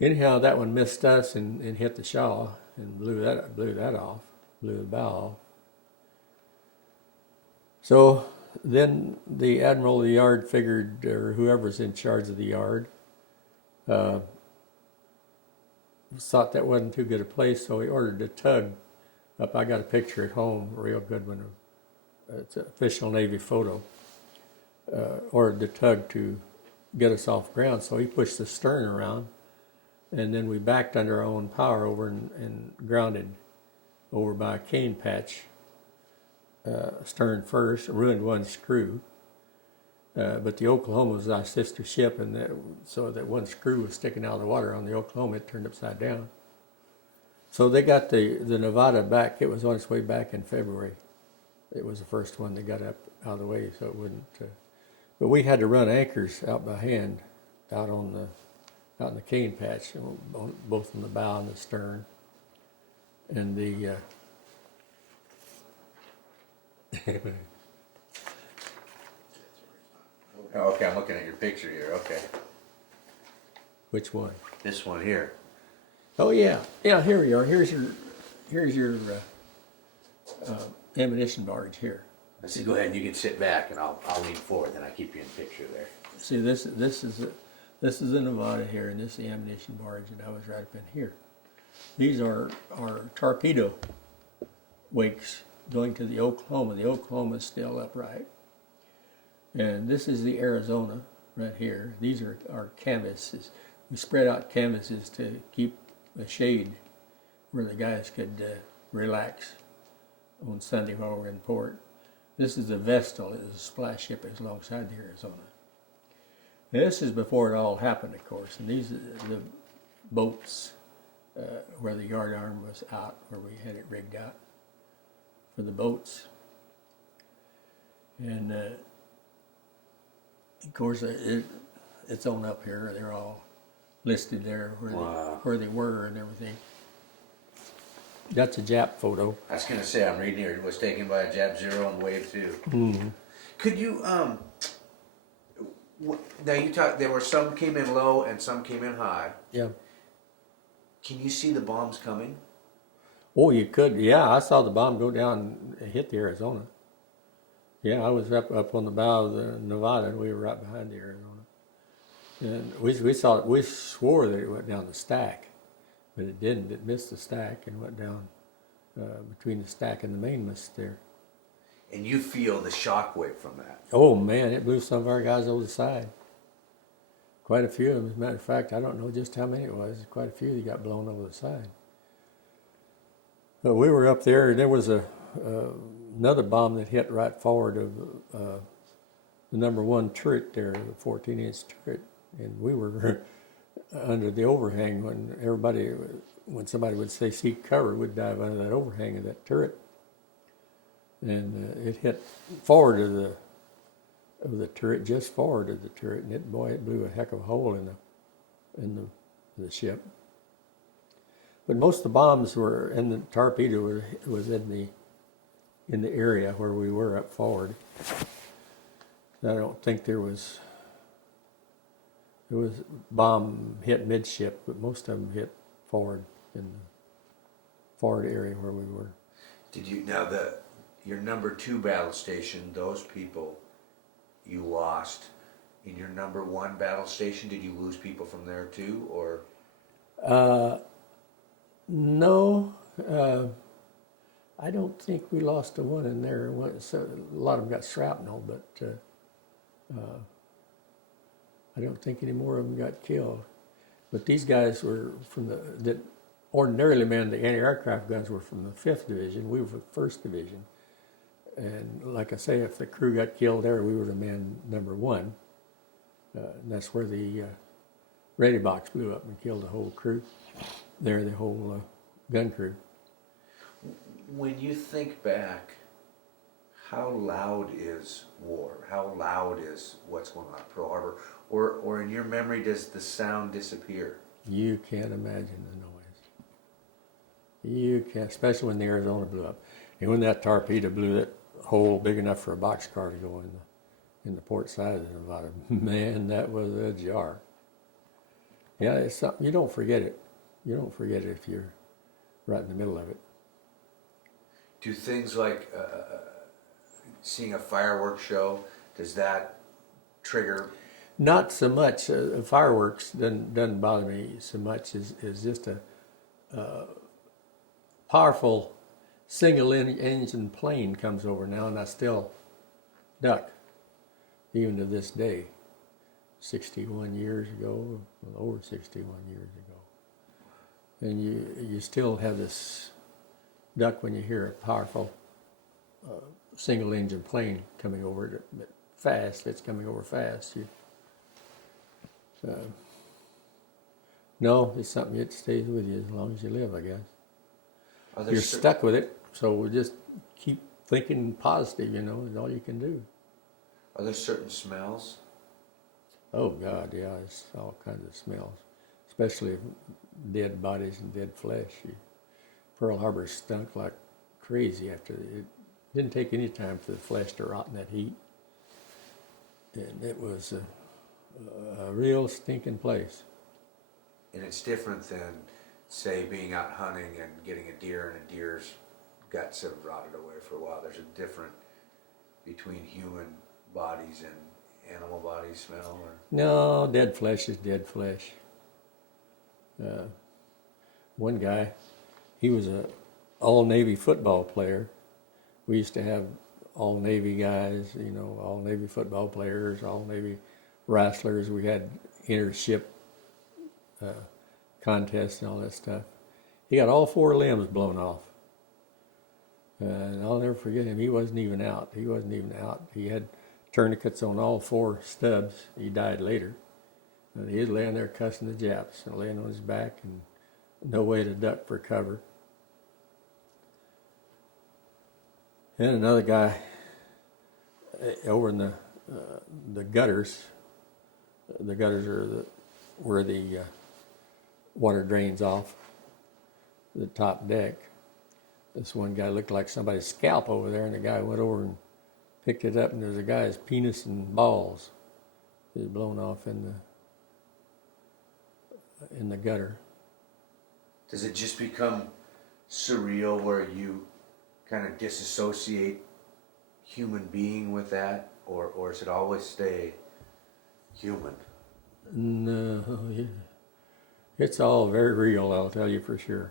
anyhow, that one missed us and hit the Shaw and blew the bow off. So then the admiral of the yard figured, or whoever's in charge of the yard, thought that wasn't too good a place, so he ordered a tug up. I got a picture at home, a real good one. It's an official Navy photo. Ordered the tug to get us off ground, so he pushed the stern around, and then we backed under our own power over and grounded over by a cane patch. Stern first, ruined one screw, but the Oklahoma was our sister ship, and so that one screw was sticking out of the water on the Oklahoma. It turned upside down. So they got the Nevada back. It was on its way back in February. It was the first one that got up out of the way, so it wouldn't. But we had to run anchors out by hand, out in the cane patch, both on the bow and the stern, and the. Oh, okay, I'm looking at your picture here. Okay. Which one? This one here. Oh yeah, here we are. Here's your ammunition barge here. Let's see. Go ahead and you can sit back, and I'll lean forward. Then I keep you in picture there. See, this is the Nevada here, and this is the ammunition barge, and I was right up in here. These are torpedo wakes going to the Oklahoma. The Oklahoma is still upright. And this is the Arizona right here. These are our canvases. We spread out canvases to keep a shade where the guys could relax on Sunday while we're in port. This is the Vestal. It is a splash ship that's alongside the Arizona. Now, this is before it all happened, of course. And these are the boats where the yard arm was out, where we had it rigged out for the boats. And of course, it's on up here. They're all listed there where they were and everything. That's a Jap photo. I was going to say, I'm reading here, it was taken by a Jap Zero on Wave 2. Mm-hmm. Could you, now you talked, there were some came in low and some came in high. Yeah. Can you see the bombs coming? Oh, you could. Yeah, I saw the bomb go down and hit the Arizona. Yeah, I was up on the bow of the Nevada, and we were right behind the Arizona. And we saw it. We swore that it went down the stack, but it didn't. It missed the stack and went down between the stack and the mainmast there. And you feel the shock wave from that. Oh man, it blew some of our guys over the side. Quite a few of them. As a matter of fact, I don't know just how many it was. Quite a few that got blown over the side. But we were up there, and there was another bomb that hit right forward of the number one turret there, the 14-inch turret, and we were under the overhang when somebody would say seek cover, we'd dive under that overhang of that turret, and it hit forward of the turret, just forward of the turret, and it blew a heck of a hole in the ship. But most of the bombs were, and the torpedo was in the area where we were up forward. I don't think there was bomb hit midship, but most of them hit forward in the forward area where we were. Did you now your number 2 battle station? Those people you lost. In your number 1 battle station, did you lose people from there too, or? No, I don't think we lost a one in there. So a lot of them got shrapnel, but I don't think any more of them got killed. But these guys were that ordinarily manned the anti-aircraft guns were from the 5th Division. We were from the 1st Division. And like I say, if the crew got killed there, we were the man number 1. And that's where the radio box blew up and killed the whole crew. There, the whole gun crew. When you think back, how loud is war? How loud is what's going on at Pearl Harbor? Or in your memory, does the sound disappear? You can't imagine the noise. You can't, especially when the Arizona blew up. And when that torpedo blew that hole big enough for a boxcar to go in the port side of the Nevada, man, that was a jar. Yeah, it's something, you don't forget it. You don't forget it if you're right in the middle of it. Do things like seeing a fireworks show, does that trigger? Not so much. Fireworks doesn't bother me so much as just a powerful single-engine plane comes over now, and I still duck, even to this day. 61 years ago, over 61 years ago. And you still have this duck when you hear a powerful single-engine plane coming over it, but fast. It's coming over fast. No, it's something that stays with you as long as you live, I guess. You're stuck with it, so we just keep thinking positive, is all you can do. Are there certain smells? Oh, God, yeah, it's all kinds of smells, especially dead bodies and dead flesh. Pearl Harbor stunk like crazy after it. Didn't take any time for the flesh to rot in that heat. And it was a real stinking place. And it's different than, say, being out hunting and getting a deer and a deer's guts have rotted away for a while. There's a difference between human bodies and animal bodies smell? Or? No, dead flesh is dead flesh. One guy, he was a all-Navy football player. We used to have all-Navy guys, all-Navy football players, all-Navy wrestlers. We had inter-ship contests and all that stuff. He got all 4 limbs blown off. And I'll never forget him. He wasn't even out. He had tourniquets on all 4 stubs. He died later. And he was laying there cussing the Japs and laying on his back and no way to duck for cover. And another guy over in the gutters. The gutters are where the water drains off the top deck. This one guy looked like somebody's scalp over there, and the guy went over and picked it up, and there's a guy's penis and balls is blown off in the gutter. Does it just become surreal where you kind of disassociate human being with that, or does it always stay human? No, yeah. It's all very real, I'll tell you for sure.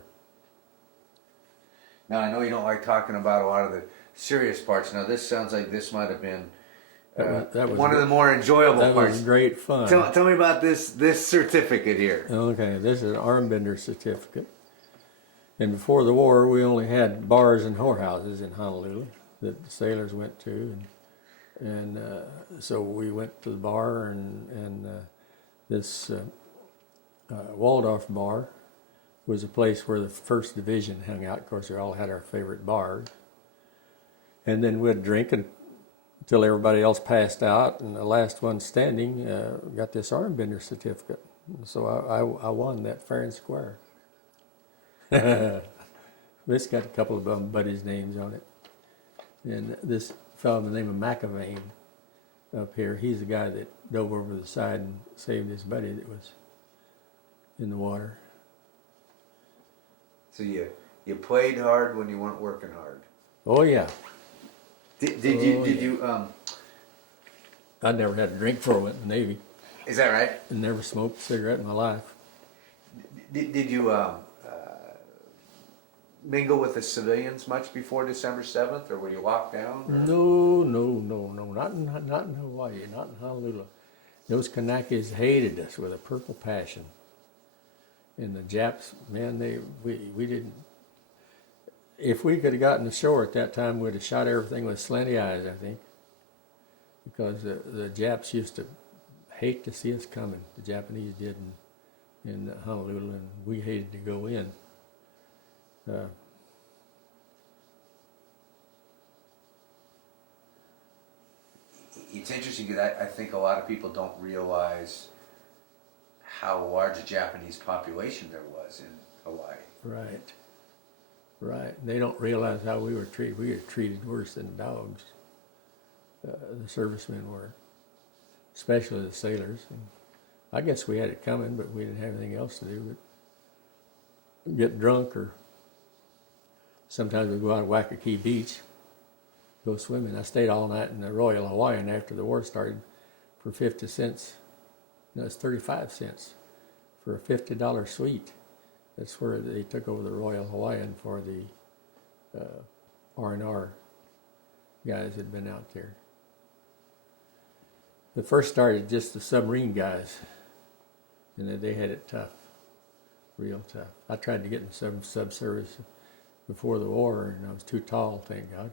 Now, I know you don't like talking about a lot of the serious parts. Now, this sounds like this might have been That was one of the more enjoyable That parts. was great fun. Tell me about this certificate here. Okay, this is an Armbander Certificate. And before the war, we only had bars and whorehouses in Honolulu that the sailors went to, and so we went to the bar, and this Waldorf bar was a place where the First Division hung out. Of course, we all had our favorite bars, and then we'd drink until everybody else passed out, and the last one standing got this Armbander Certificate. So I won that fair and square. This got a couple of buddies' names on it. And this fellow by the name of McAvane up here, he's the guy that dove over the side and saved his buddy that was in the water. So you played hard when you weren't working hard. Oh yeah. Did you I never had a drink before I went in the Navy. Is that right? And never smoked a cigarette in my life. Did you mingle with the civilians much before December 7th, or were you locked down? Or? No, not in Hawaii, not in Honolulu. Those Kanakis hated us with a purple passion. And the Japs, man, we didn't. If we could have gotten ashore at that time, we'd have shot everything with slanty eyes, I think. Because the Japs used to hate to see us coming. The Japanese did in Honolulu, and we hated to go in. It's interesting because I think a lot of people don't realize how large a Japanese population there was in Hawaii. Right. They don't realize how we were treated. We were treated worse than dogs. The servicemen were, especially the sailors. And I guess we had it coming, but we didn't have anything else to do but get drunk, or sometimes we'd go out to Waikiki Beach, go swimming. I stayed all night in the Royal Hawaiian after the war started for 50 cents. No, it's 35 cents for a $50 suite. That's where they took over the Royal Hawaiian for the R&R guys that had been out there. The first started just the submarine guys, and they had it tough, real tough. I tried to get in some subservice before the war, and I was too tall, thank God.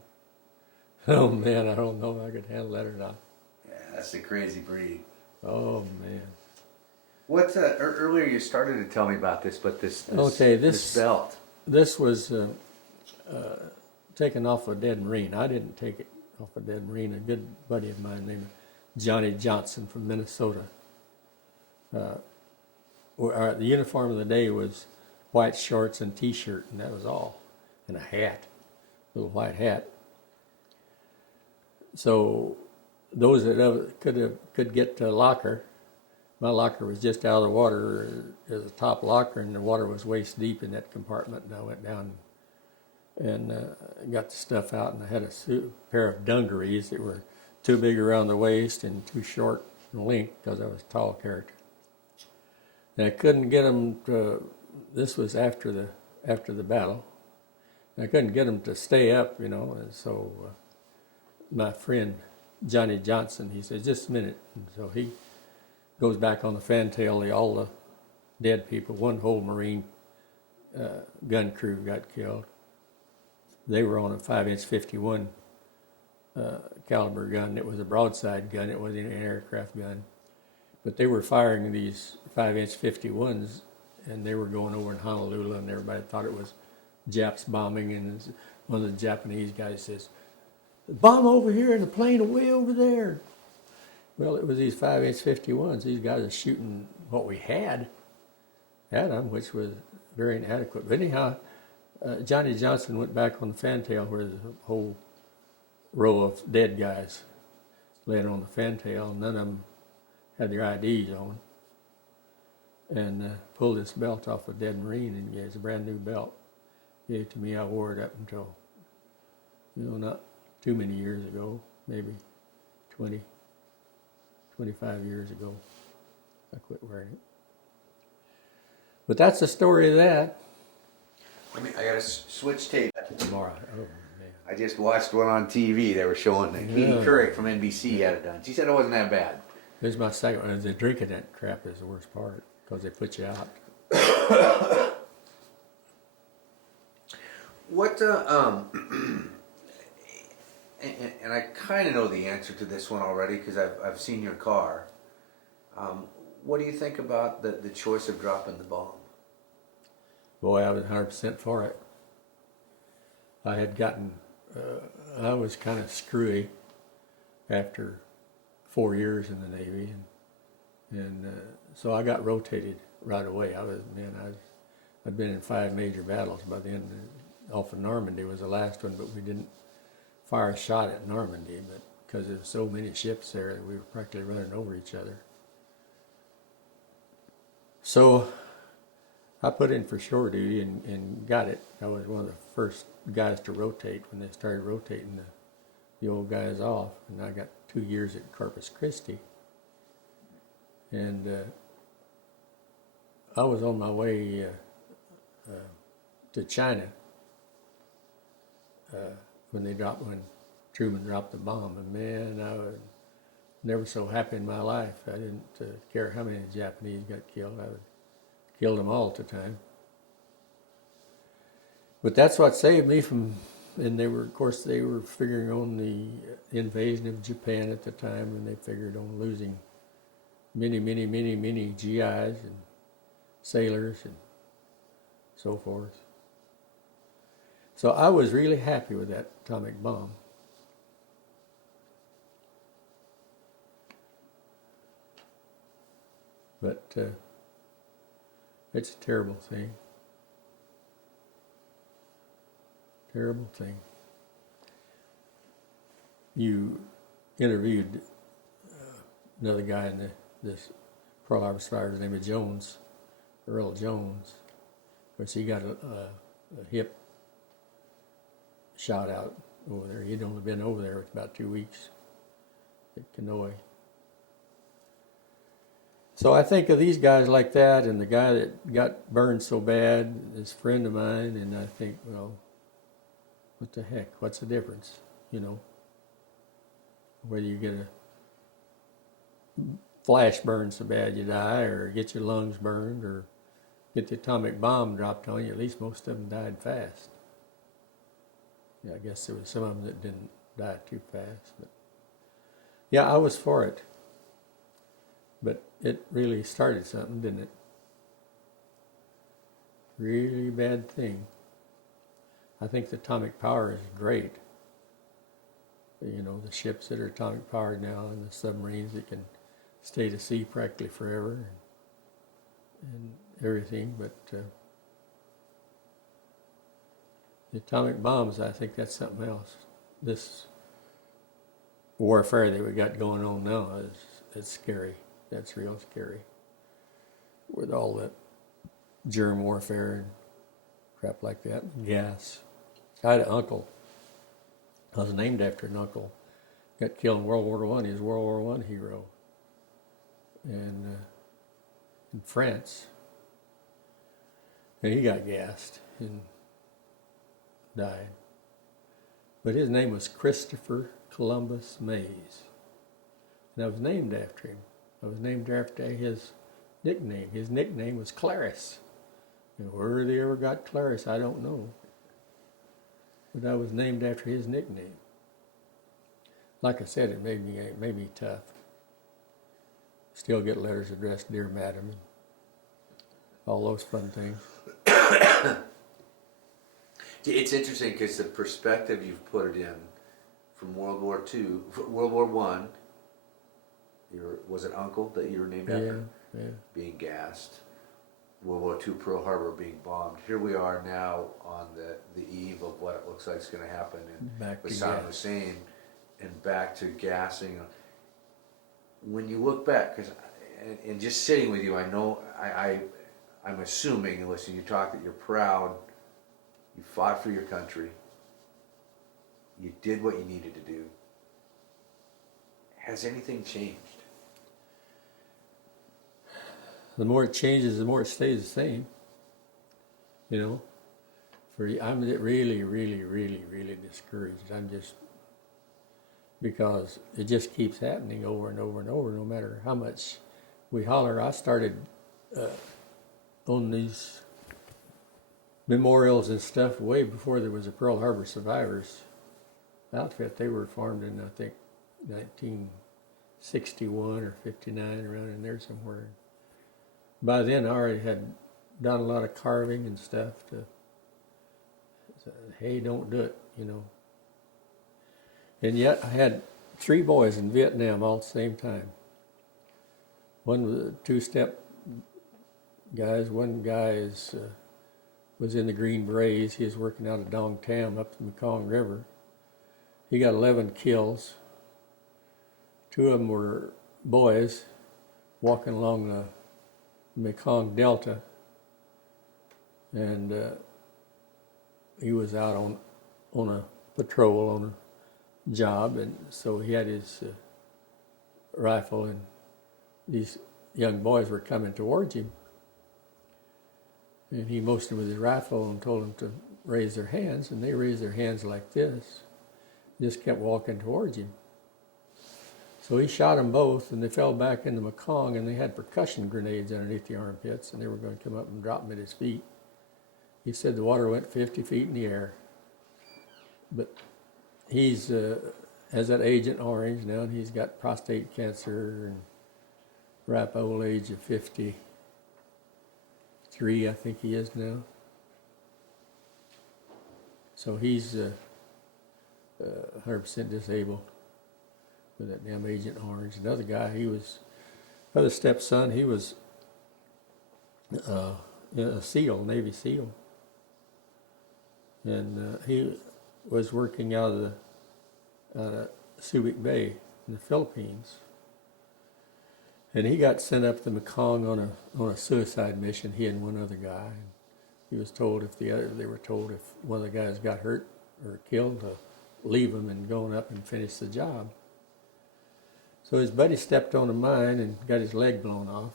Oh man, I don't know if I could handle that or not. Yeah, that's a crazy breed. Oh man. What earlier you started to tell me about this, but this belt. This was taken off a dead Marine. I didn't take it off a dead Marine. A good buddy of mine named Johnny Johnson from Minnesota. The uniform of the day was white shorts and T-shirt, and that was all, and a hat, little white hat. So those that could get to a locker. My locker was just out of the water. There's a top locker, and the water was waist deep in that compartment. And I went down and got the stuff out, and I had a pair of dungarees that were too big around the waist and too short in length because I was a tall character. And I couldn't get them to. This was after the battle. And I couldn't get them to stay up, and so my friend Johnny Johnson, he said, "Just a minute." And so he goes back on the fantail. All the dead people, one whole Marine gun crew got killed. They were on a 5-inch 51 caliber gun. It was a broadside gun. It wasn't an aircraft gun. But they were firing these 5-inch 51s, and they were going over in Honolulu, and everybody thought it was Japs bombing. And one of the Japanese guys says, "The bomb over here and the plane way over there." Well, it was these 5-inch 51s. These guys are shooting what we had at them, which was very inadequate. But anyhow, Johnny Johnson went back on the fantail where there's a whole row of dead guys laying on the fantail. None of them had their IDs on. And pulled this belt off a dead Marine, and it's a brand new belt. Gave it to me. I wore it up until, not too many years ago, maybe 20, 25 years ago. I quit wearing it. But that's the story of that. I got to switch tape. Tomorrow. Oh, man. I just watched one on TV. They were showing that Katie Couric from NBC had it done. She said it wasn't that bad. Here's my second one. The drinking that crap is the worst part because they put you out. What, and I kind of know the answer to this one already because I've seen your car. What do you think about the choice of dropping the bomb? Boy, I was 100% for it. I had gotten, I was kind of screwy after 4 years in the Navy, and so I got rotated right away. I'd been in 5 major battles by then. Off of Normandy was the last one, but we didn't fire a shot at Normandy, but because there were so many ships there, we were practically running over each other. So I put in for shore duty and got it. I was one of the first guys to rotate when they started rotating the old guys off, and I got 2 years at Corpus Christi. And I was on my way to China when Truman dropped the bomb, and man, I was never so happy in my life. I didn't care how many Japanese got killed. I would kill them all at the time. But that's what saved me from. And they were figuring on the invasion of Japan at the time, and they figured on losing many GIs and sailors and so forth. So I was really happy with that atomic bomb. But it's a terrible thing. Terrible thing. You interviewed another guy in this Pearl Harbor survivor's name is Jones, Earl Jones. Of course, he got a hip shot out over there. He'd only been over there for about 2 weeks at Kenoi. So I think of these guys like that, and the guy that got burned so bad, this friend of mine, and I think, well, what the heck? What's the difference? You know, whether you get a flash burn so bad you die, or get your lungs burned, or get the atomic bomb dropped on you, at least most of them died fast. Yeah, I guess there was some of them that didn't die too fast. But yeah, I was for it. But it really started something, didn't it? Really bad thing. I think the atomic power is great. You know, the ships that are atomic powered now and the submarines that can stay to sea practically forever and everything. But the atomic bombs, I think that's something else. This warfare that we got going on now is scary. That's real scary. With all that germ warfare and crap like that, and gas. I had an uncle. I was named after an uncle. Got killed in World War I. He was a World War I hero. And in France. And he got gassed and died. But his name was Christopher Columbus Mays. And I was named after him. I was named after his nickname. His nickname was Claris. And where they ever got Claris, I don't know. But I was named after his nickname. Like I said, it made me tough. Still get letters addressed, Dear Madam, and all those fun things. It's interesting because the perspective you've put it in from World War II, World War I, was it uncle that you were named after? Yeah. Being gassed. World War II, Pearl Harbor being bombed. Here we are now on the eve of what it looks like is going to happen with Saddam Hussein, and back to gassing. When you look back, and just sitting with you, I know, I'm assuming, and listening to you talk, that you're proud, you fought for your country, You did what you needed to do. Has anything changed? The more it changes, the more it stays the same. You know, I'm really, really, really, really discouraged. I'm just, because it just keeps happening over and over and over, no matter how much we holler. I started on these memorials and stuff way before there was a Pearl Harbor survivors outfit. They were formed in, I think, 1961 or 59, around in there somewhere. By then, I already had done a lot of carving and stuff to say, hey, don't do it, you know. And yet, I had 3 boys in Vietnam all at the same time. One was a 2-step guys. One guy was in the Green Berets. He was working out of Dong Tam up the Mekong River. He got 11 kills. 2 of them were boys walking along the Mekong Delta, and he was out on a patrol on a job, and so he had his rifle, and these young boys were coming towards him, and he motioned with his rifle and told them to raise their hands, and they raised their hands like this, just kept walking towards him. So he shot them both, and they fell back in the Mekong, and they had percussion grenades underneath the armpits, and they were going to come up and drop them at his feet. He said the water went 50 feet in the air. But he's has that Agent Orange now, and he's got prostate cancer and ripe old age of 53, I think he is now. So he's 100% disabled with that damn Agent Orange. Another guy, other stepson, he was a SEAL, Navy SEAL. And he was working out of Subic Bay in the Philippines. And he got sent up the Mekong on a suicide mission, he and one other guy. And he was told they were told if one of the guys got hurt or killed, to leave him and go up and finish the job. So his buddy stepped on a mine and got his leg blown off,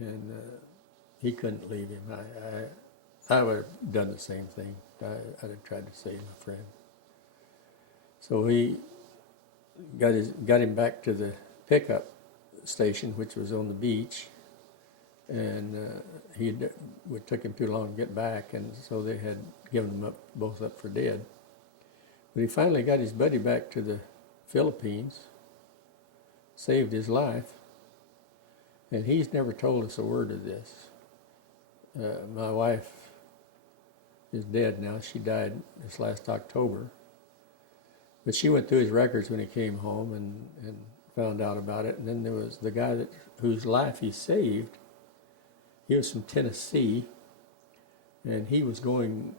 and he couldn't leave him. I would have done the same thing. I'd have tried to save my friend. So he got him back to the pickup station, which was on the beach, and it took him too long to get back, and so they had given them both up for dead. But he finally got his buddy back to the Philippines, saved his life, and he's never told us a word of this. My wife is dead now. She died this last October. But she went through his records when he came home and found out about it. And then there was the guy whose life he saved. He was from Tennessee, and he was going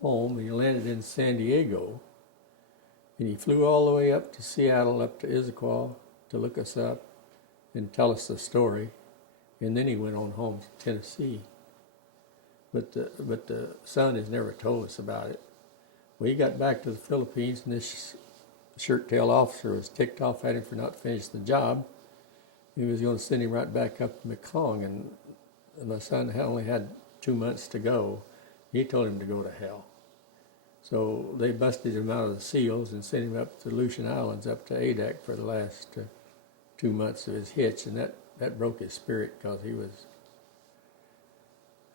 home, and he landed in San Diego. And he flew all the way up to Seattle, up to Issaquah, to look us up and tell us the story. And then he went on home to Tennessee. But the son has never told us about it. Well, he got back to the Philippines, and this shirt-tailed officer was ticked off at him for not finishing the job. He was going to send him right back up to Mekong, and my son only had 2 months to go. He told him to go to hell. So they busted him out of the SEALs and sent him up to Aleutian Islands, up to Adak for the last 2 months of his hitch, and that broke his spirit, because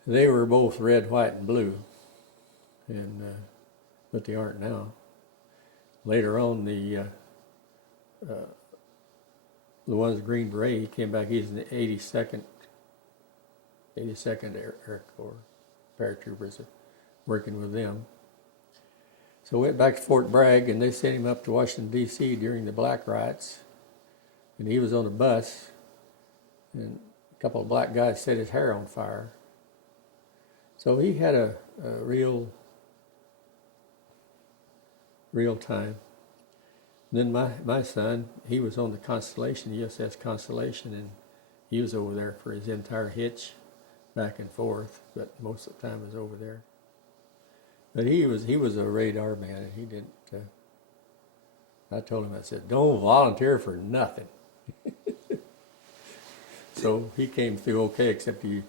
they were both red, white, and blue, and but they aren't now. Later on, the one's Green Beret, he came back. He's in the 82nd Air Corps paratroopers, working with them. So went back to Fort Bragg, and they sent him up to Washington, D.C. during the black riots, and he was on a bus, and a couple of black guys set his hair on fire. So he had a real time. And then my son, he was on the Constellation, USS Constellation, and he was over there for his entire hitch, back and forth, but most of the time was over there. But he was a radar man, and he didn't I told him, I said, don't volunteer for nothing. So he came through okay, except yeah,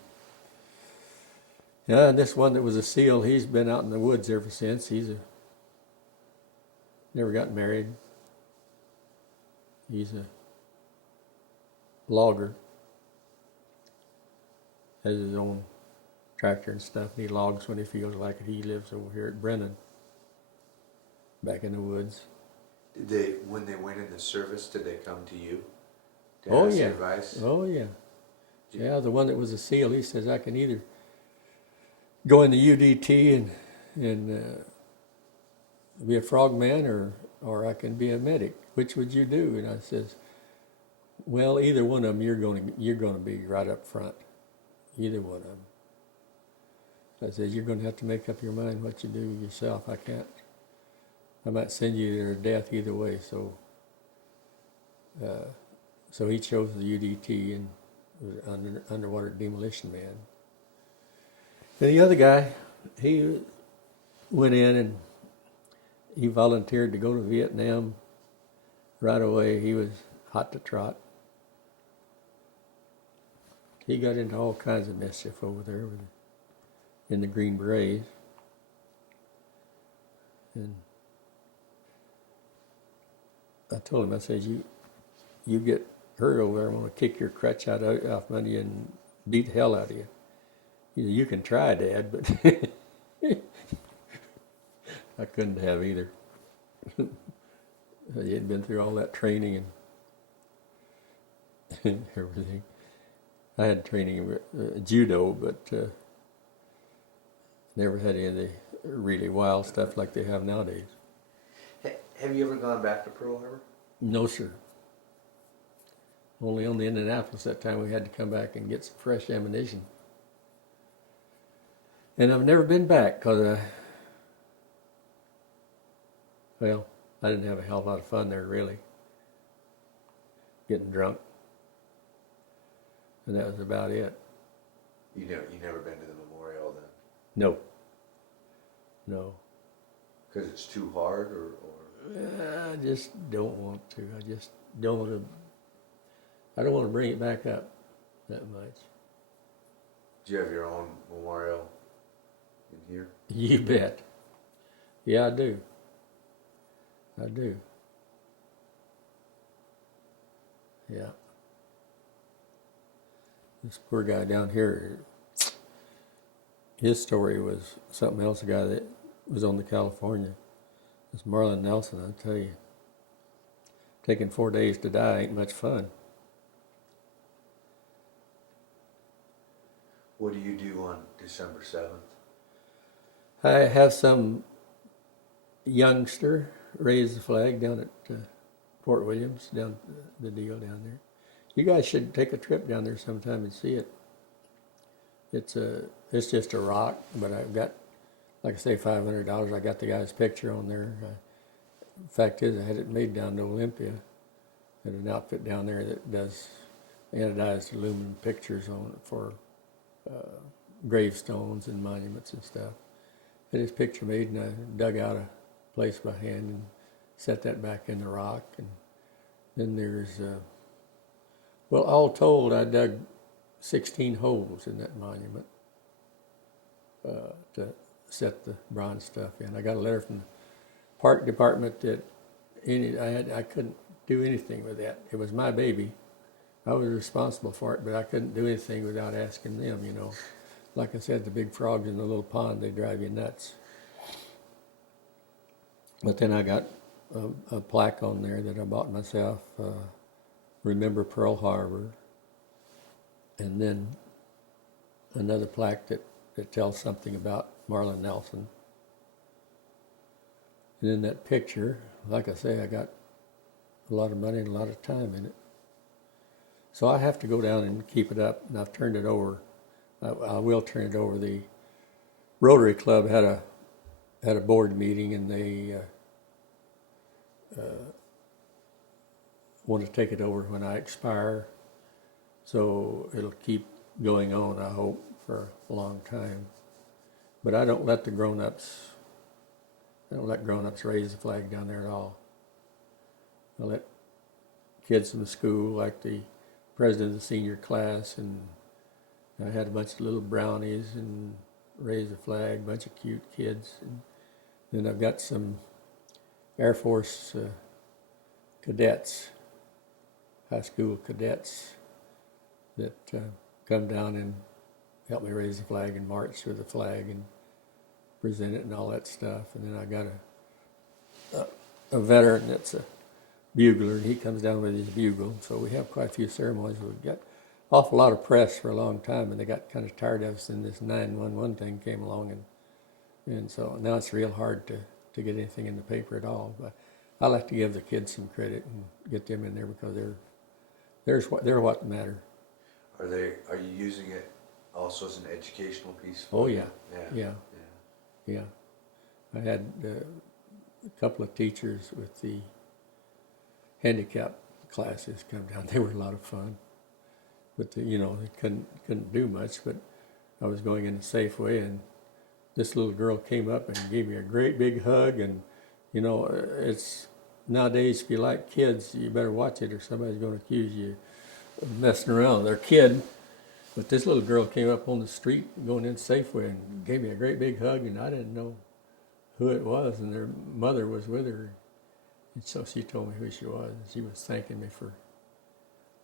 and this one that was a SEAL, he's been out in the woods ever since. Never got married. He's a logger. Has his own tractor and stuff, and he logs when he feels like it. He lives over here at Brennan, back in the woods. When they went in the service, did they come to you to Oh ask yeah. advice? Oh yeah. Yeah, the one that was a SEAL, he says, I can either go in the UDT and be a frogman, or I can be a medic. Which would you do? And I says, well, either one of them, you're going to be right up front. Either one of them. I said, you're going to have to make up your mind what you do yourself. I might send you to death either way. So he chose the UDT and was underwater demolition man. And the other guy, he went in and he volunteered to go to Vietnam right away. He was hot to trot. He got into all kinds of mischief over there in the Green Berets. And I told him, I said, you get hurt over there, I'm going to kick your crutch off under you and beat the hell out of you. He said, you can try, Dad, but I couldn't have either. He had been through all that training and everything. I had training in judo, but never had any of the really wild stuff like they have nowadays. Have you ever gone back to Pearl Harbor? No, sir. Only on the Indianapolis that time we had to come back and get some fresh ammunition. And I've never been back because, I didn't have a hell of a lot of fun there, really. Getting drunk. And that was about it. You never been to the memorial then? No. No. Because it's too hard, or? I just don't want to. I just don't want to. I don't want to bring it back up that much. Do you have your own memorial in here? You bet. Yeah, I do. I do. Yeah. This poor guy down here, his story was something else. A guy that was on the California. This Marlon Nelson, I tell you. Taking 4 days to die ain't much fun. What do you do on December 7th? I have some youngster raise the flag down at Fort Williams, down the deal down there. You guys should take a trip down there sometime and see it. It's just a rock, but I've got, like I say, $500. I got the guy's picture on there. Fact is, I had it made down to Olympia. Had an outfit down there that does anodized aluminum pictures on it for gravestones and monuments and stuff. Had his picture made, and I dug out a place by hand and set that back in the rock. And then there's, all told, I dug 16 holes in that monument to set the bronze stuff in. I got a letter from the park department that I couldn't do anything with that. It was my baby. I was responsible for it, but I couldn't do anything without asking them, Like I said, the big frogs in the little pond, they drive you nuts. But then I got a plaque on there that I bought myself, Remember Pearl Harbor, and then another plaque that tells something about Marlon Nelson. And in that picture, like I say, I got a lot of money and a lot of time in it. So I have to go down and keep it up, and I've turned it over. I will turn it over. The Rotary Club had a board meeting, and they want to take it over when I expire. So it'll keep going on, I hope, for a long time. But I don't let grown-ups raise the flag down there at all. I let kids from the school, like the president of the senior class, and I had a bunch of little brownies and raised the flag, a bunch of cute kids. And then I've got some Air Force cadets, high school cadets, that come down and help me raise the flag and march with the flag and present it and all that stuff. And then I got a veteran that's a bugler, and he comes down with his bugle. So we have quite a few ceremonies. We've got awful lot of press for a long time, and they got kind of tired of us, and this 911 thing came along, and so now it's real hard to get anything in the paper at all. But I like to give the kids some credit and get them in there because they're what matter. Are you using it also as an educational piece? Oh yeah. Yeah. I had a couple of teachers with the handicap classes come down. They were a lot of fun, but they couldn't do much. But I was going in a safe way, and this little girl came up and gave me a great big hug. And it's nowadays, if you like kids, you better watch it, or somebody's going to accuse you of messing around with their kid. But this little girl came up on the street going in Safeway and gave me a great big hug, and I didn't know who it was, and their mother was with her. And so she told me who she was, and she was thanking me for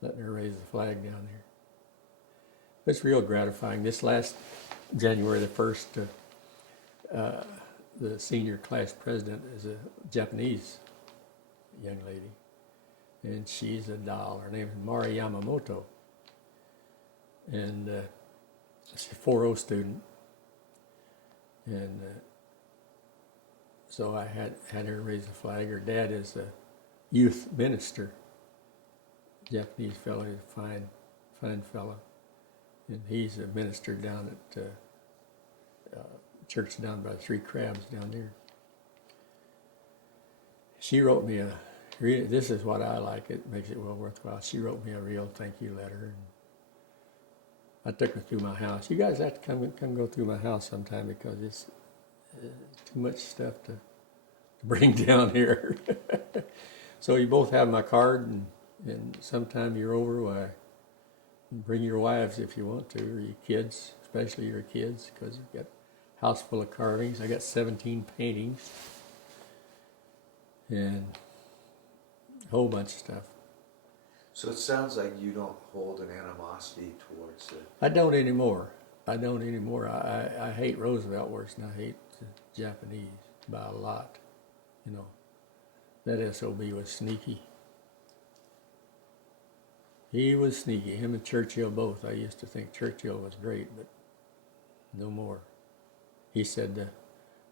letting her raise the flag down there. It's real gratifying. This last January the 1st, the senior class president is a Japanese young lady, and she's a doll. Her name is Mari Yamamoto, and she's a 4.0 student. And so I had her raise the flag. Her dad is a youth minister, Japanese fellow. He's a fine fellow, and he's a minister down at church down by Three Crabs down there. She wrote me this is what I like, it makes it well worthwhile. She wrote me a real thank you letter, and I took her through my house. You guys have to come go through my house sometime, because it's too much stuff to bring down here. So you both have my card, and sometime you're over, why, bring your wives if you want to, or your kids, especially your kids, because you've got a house full of carvings. I got 17 paintings and a whole bunch of stuff. So it sounds like you don't hold an animosity towards the... I don't anymore. I hate Roosevelt worse than I hate the Japanese by a lot. That SOB was sneaky. He was sneaky. Him and Churchill both. I used to think Churchill was great, but no more. He said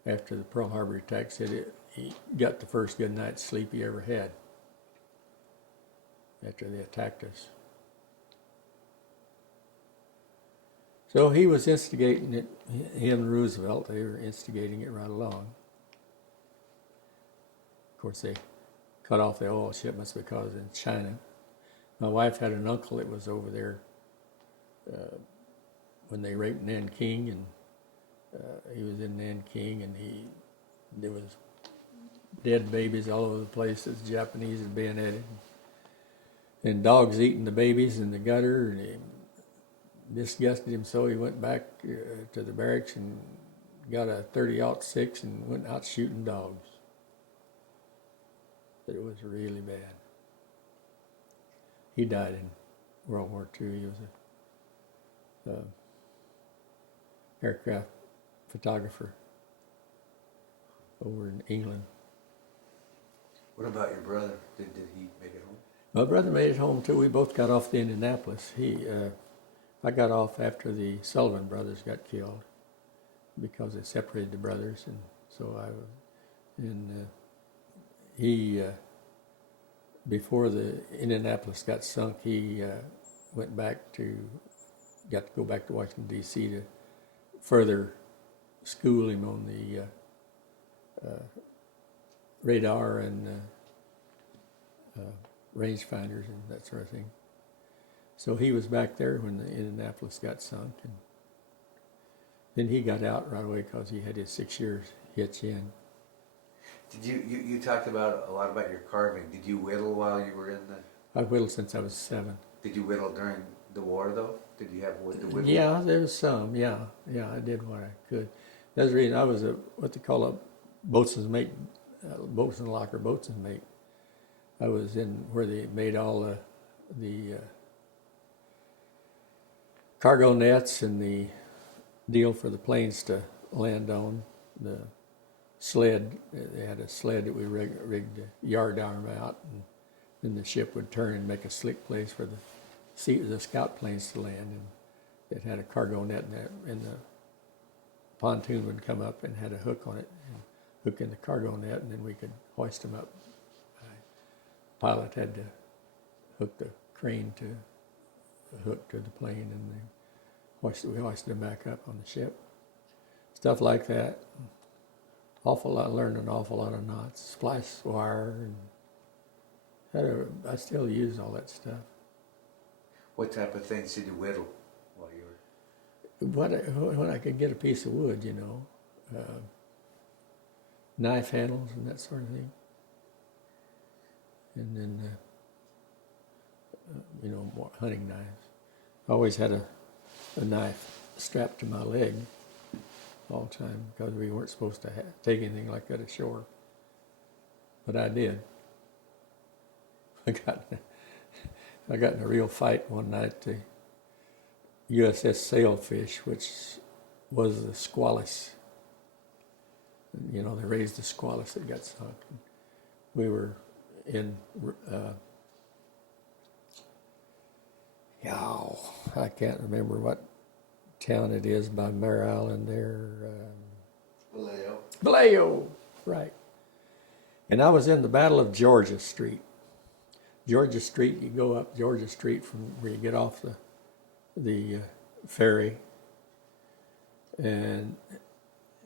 after the Pearl Harbor attack, said he got the first good night's sleep he ever had after they attacked us. So he was instigating it, him and Roosevelt, they were instigating it right along. Of course, they cut off the oil shipments because in China. My wife had an uncle that was over there when they raped Nanking, and he was in Nanking, and there was dead babies all over the place that the Japanese had bayoneted, and dogs eating the babies in the gutter, and he disgusted him so he went back to the barracks and got a .30-06 and went out shooting dogs. But it was really bad. He died in World War II. He was a aircraft photographer over in England. What about your brother? Did he make it home? My brother made it home too. We both got off to Indianapolis. I got off after the Sullivan brothers got killed because they separated the brothers, and so he before the Indianapolis got sunk, he got to go back to Washington D.C. to further school him on the radar and rangefinders and that sort of thing. So he was back there when the Indianapolis got sunk, and then he got out right away because he had his 6 years hitch in. Did you talked about a lot about your carving. Did you whittle while you were in the? I whittled since I was 7. Did you whittle during the war though? Did you have wood to whittle? Yeah, there was some. Yeah, I did what I could. That's the reason I was what they call a boatswain's mate, boatswain locker, boatswain mate. I was in where they made all the cargo nets and the deal for the planes to land on. The sled, they had a sled that we rigged the yard arm out, and then the ship would turn and make a slick place for the scout planes to land. And it had a cargo net in there, and the pontoon would come up and had a hook on it, and hook in the cargo net, and then we could hoist them up. The pilot had to hook the crane to the hook to the plane, and we hoisted them back up on the ship. Stuff like that. Learned an awful lot of knots, splice wire, and I still use all that stuff. What type of things did you whittle while you were? When I could get a piece of wood, knife handles and that sort of thing, and then more hunting knives. I always had a knife strapped to my leg all the time because we weren't supposed to take anything like that ashore, but I did. I got in a real fight one night. The USS Sailfish, which was the Squalus. They raised the Squalus that got sunk. We were in, I can't remember what town it is by Mare Island there. Vallejo, right. And I was in the Battle of Georgia Street. Georgia Street, you go up Georgia Street from where you get off the ferry, and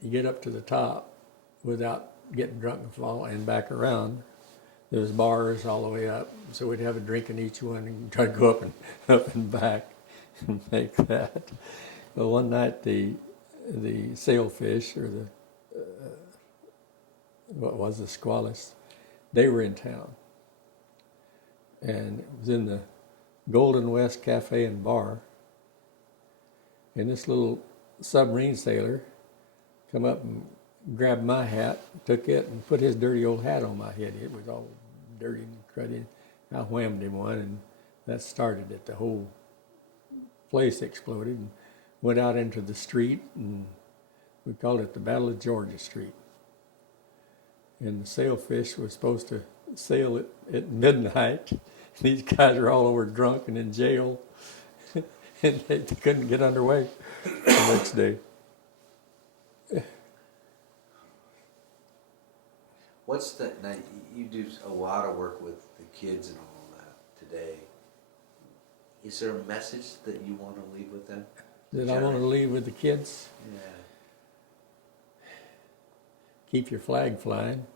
you get up to the top without getting drunk and fall, and back around. There's bars all the way up, so we'd have a drink in each one and try to go up and back and make that. But one night the Sailfish, or the the Squalus, they were in town. And it was in the Golden West Cafe and Bar. And this little submarine sailor come up and grabbed my hat, took it, and put his dirty old hat on my head. It was all dirty and cruddy. I whammed him one, and that started it. The whole place exploded and went out into the street, and we called it the Battle of Georgia Street. And the Sailfish was supposed to sail at midnight. These guys are all over drunk and in jail, and they couldn't get underway the next day. Now you do a lot of work with the kids and all that today. Is there a message that you want to leave with them? That I want to leave with the kids? Yeah. Keep your flag flying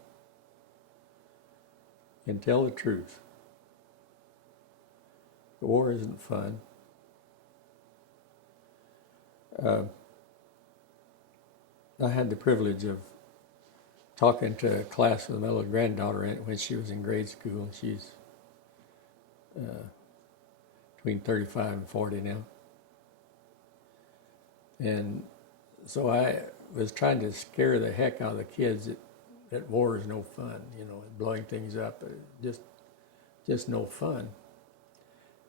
and tell the truth. The war isn't fun. I had the privilege of talking to a class with my little granddaughter in it when she was in grade school. She's between 35 and 40 now. And so I was trying to scare the heck out of the kids that war is no fun, blowing things up, just no fun.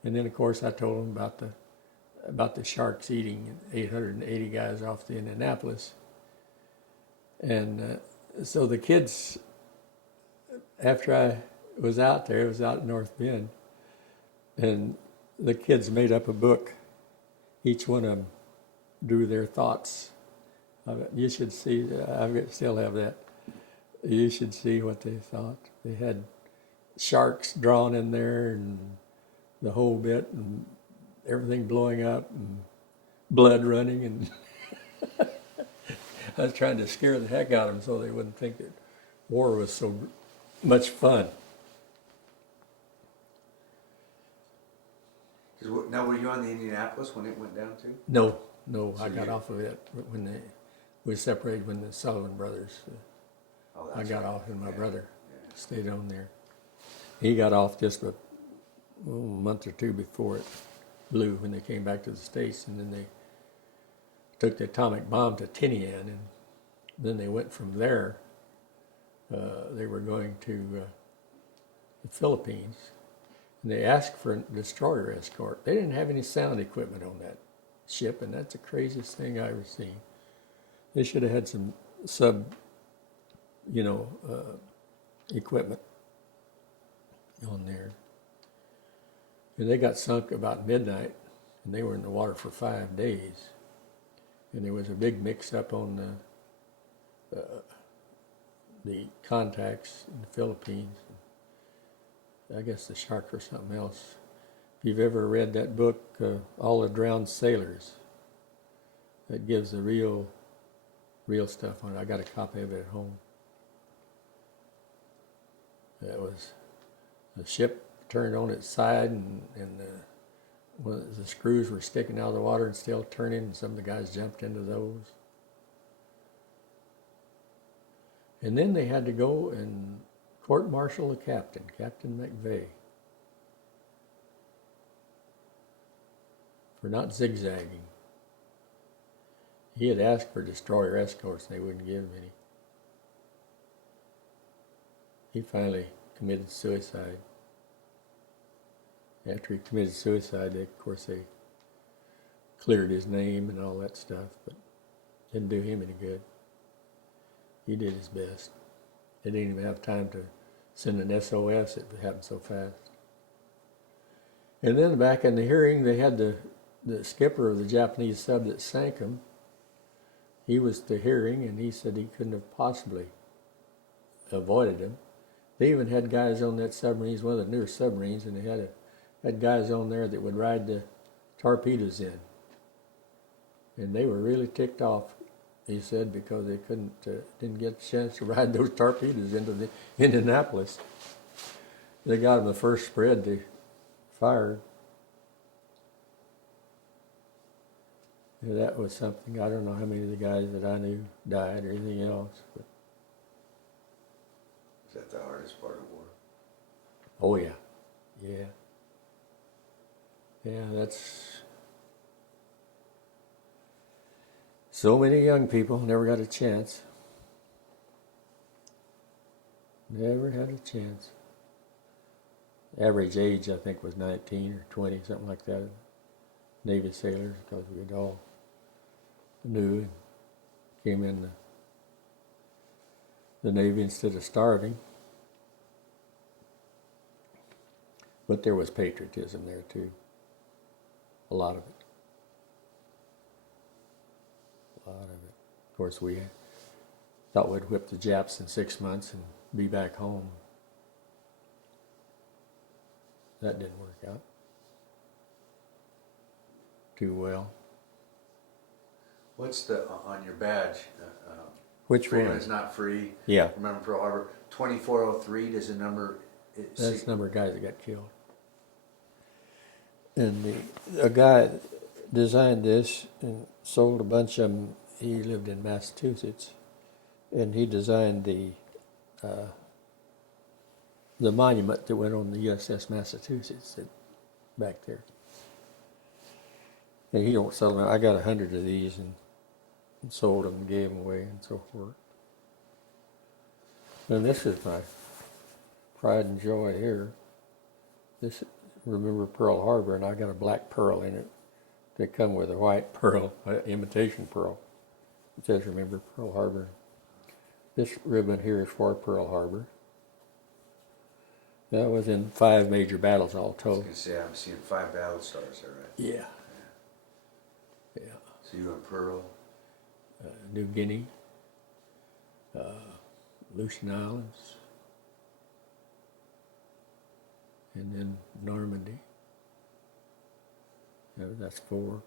And then, of course, I told them about the sharks eating 880 guys off the Indianapolis. And so the kids, after I was out there, it was out in North Bend, and the kids made up a book. Each one of them drew their thoughts. You should see, I still have that. You should see what they thought. They had sharks drawn in there and the whole bit, and everything blowing up and blood running, and I was trying to scare the heck out of them so they wouldn't think that war was so much fun. Now, were you on the Indianapolis when it went down too? No, I got off of it when we separated when the Sullivan brothers Oh, I that's got right. off and my Yeah, brother yeah. stayed on there. He got off just a month or two before it blew when they came back to the States, and then they took the atomic bomb to Tinian, and then they went from there. They were going to the Philippines, and they asked for a destroyer escort. They didn't have any sound equipment on that ship, and that's the craziest thing I ever seen. They should have had some sub, equipment on there. And they got sunk about midnight, and they were in the water for 5 days. And there was a big mix-up on the contacts in the Philippines. I guess the shark or something else. If you've ever read that book, All the Drowned Sailors, that gives the real stuff on it. I got a copy of it at home. That was the ship turned on its side, and the screws were sticking out of the water and still turning, and some of the guys jumped into those. And then they had to go and court-martial the captain, Captain McVeigh, for not zigzagging. He had asked for destroyer escorts, and they wouldn't give him any. He finally committed suicide. After he committed suicide, of course, they cleared his name and all that stuff, but didn't do him any good. He did his best. They didn't even have time to send an SOS. It happened so fast. And then back in the hearing, they had the skipper of the Japanese sub that sank him. He was to hearing, and he said he couldn't have possibly avoided him. They even had guys on that submarine. It's one of the newer submarines, and they had guys on there that would ride the torpedoes in. And they were really ticked off, he said, because they didn't get a chance to ride those torpedoes into the Indianapolis. They got them the first spread they fired. Yeah, that was something. I don't know how many of the guys that I knew died or anything else. But. Is that the hardest part of war? Oh, yeah. Yeah. Yeah, that's... So many young people never got a chance. Never had a chance. Average age, I think, was 19 or 20, something like that. Navy sailors, because we'd all knew and came in the Navy instead of starving. But there was patriotism there too. A lot of it. A lot of it. Of course, we thought we'd whip the Japs in 6 months and be back home. That didn't work out too well. What's on your badge? Which Freedom one? is not free. Yeah. Remember Pearl Harbor? 2403, does the number... That's the number of guys that got killed. And a guy designed this and sold a bunch of them. He lived in Massachusetts, and he designed the monument that went on the USS Massachusetts back there. And he don't sell them. I got 100 of these and sold them, and gave them away, and so forth. And this is my pride and joy here. This, remember Pearl Harbor, and I got a black pearl in it. They come with a white pearl, imitation pearl. It says, remember Pearl Harbor. This ribbon here is for Pearl Harbor. That was in 5 major battles all I was told. going to say, I'm seeing 5 battle stars there, right? Yeah. Yeah. So you and Pearl? New Guinea, Aleutian Islands, and then Normandy. That's 4.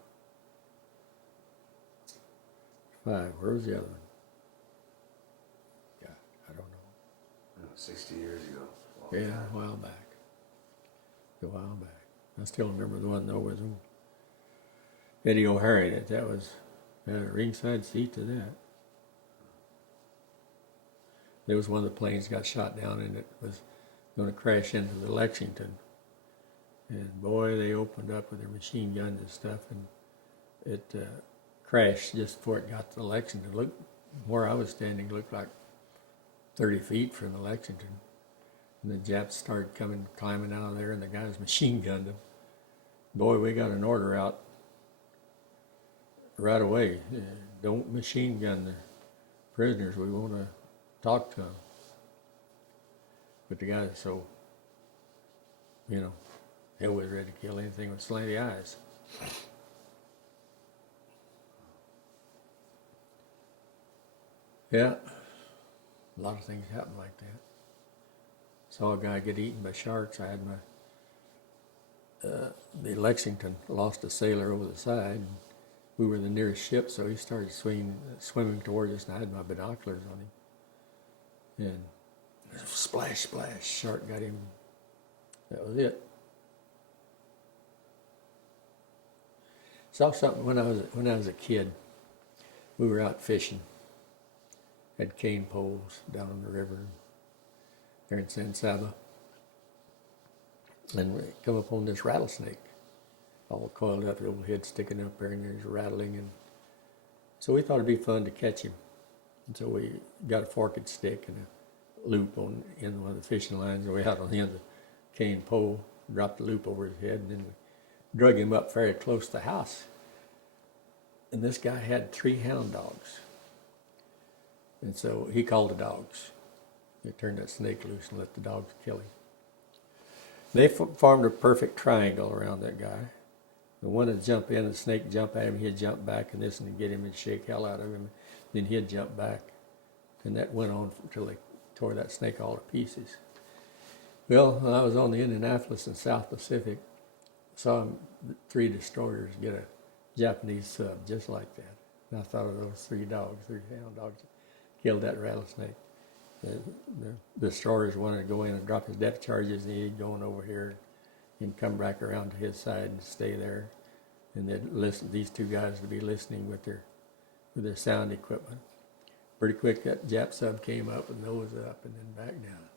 5. Where was the other one? God, I don't know. 60 years ago. Yeah, a while back. A while back. I still remember the one though with Eddie O'Hare in it. That was had a ringside seat to that. there was one of the planes got shot down and it was going to crash into the Lexington. And boy, they opened up with their machine guns and stuff, and it crashed just before it got to the Lexington. Look, where I was standing looked like 30 feet from the Lexington. And the Japs started climbing out of there, and the guys machine gunned them. Boy, we got an order out right away. Don't machine gun the prisoners. We want to talk to them. But the guys, so, they was ready to kill anything with slanty eyes. Yeah, a lot of things happen like that. Saw a guy get eaten by sharks. I had the Lexington lost a sailor over the side. We were the nearest ship, so he started swimming towards us, and I had my binoculars on him. And splash, splash, shark got him. That was it. Saw something when I was a kid. We were out fishing. Had cane poles down on the river there in San Saba. And we come upon this rattlesnake, all coiled up, the old head sticking up there, and there's rattling. And so we thought it'd be fun to catch him. And so we got a forked stick and a loop in one of the fishing lines, and we had on the end of the cane pole, dropped the loop over his head, and then we drug him up very close to the house. And this guy had 3 hound dogs. And so he called the dogs. They turned that snake loose and let the dogs kill him. They formed a perfect triangle around that guy. The one would jump in, the snake jump at him, he'd jump back, and this and get him and shake hell out of him. Then he'd jump back. And that went on until they tore that snake all to pieces. Well, I was on the Indianapolis and South Pacific. Saw 3 destroyers get a Japanese sub just like that. And I thought of those 3 hound dogs, killed that rattlesnake. The destroyers wanted to go in and drop his depth charges, and he'd go on over here and come back around to his side and stay there. And they'd listen. These 2 guys would be listening with their sound equipment. Pretty quick, that Jap sub came up with nose up and then back down.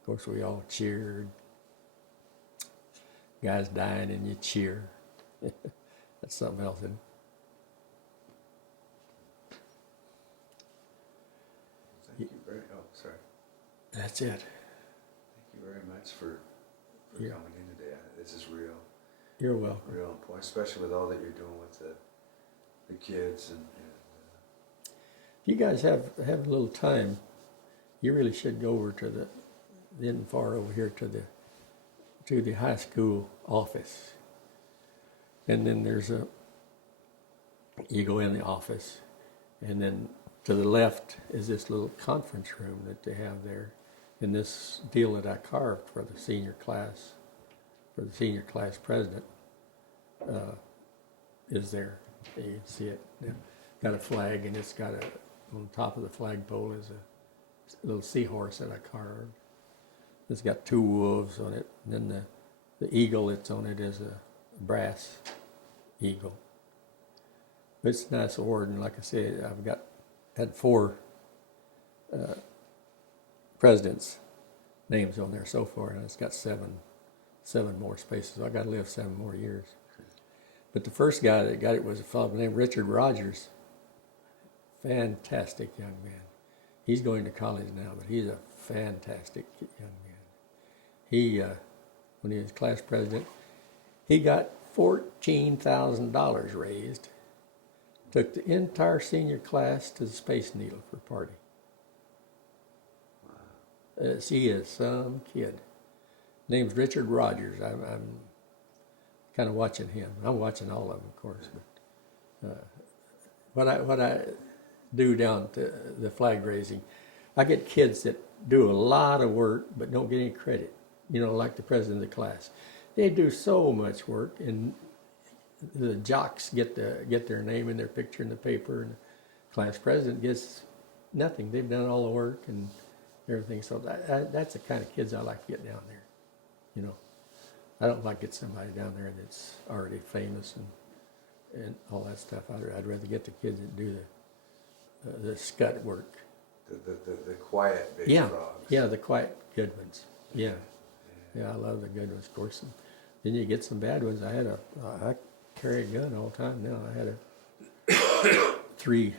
Of course, we all cheered. Guys dying and you cheer. That's something else, isn't it? Thank you very. Oh, sorry. That's it. Thank you very much for coming in today. This is real. You're welcome. Real important, especially with all that you're doing with the kids and If you guys have a little time, you really should go over to then far over here to the high school office. And then you go in the office, and then to the left is this little conference room that they have there. And this deal that I carved for the senior class president, is there. You can see it. It's got a flag, and it's got on top of the flagpole is a little seahorse that I carved. It's got 2 wolves on it, and then the eagle that's on it is a brass eagle. It's a nice award, and like I said, I've had 4 presidents' names on there so far, and it's got 7 more spaces. I got to live 7 more years. But the first guy that got it was a fellow named Richard Rogers. Fantastic young man. He's going to college now, but he's a fantastic young man. He, when he was class president, he got $14,000 raised, took the entire senior class to the Space Needle for a party. He is some kid. Name's Richard Rogers. I'm kind of watching him. I'm watching all of them, of course. But what I do down to the flag raising, I get kids that do a lot of work but don't get any credit. Like the president of the class. They do so much work, and the jocks get their name and their picture in the paper, and the class president gets nothing. They've done all the work and everything. So that's the kind of kids I like to get down there. I don't like to get somebody down there that's already famous and all that stuff. I'd rather get the kids that do the scut work, The quiet big Yeah, frogs. yeah, the quiet good ones. Yeah, yeah, I love the good ones, of course. And then you get some bad ones. I carry a gun all the time now. I had 3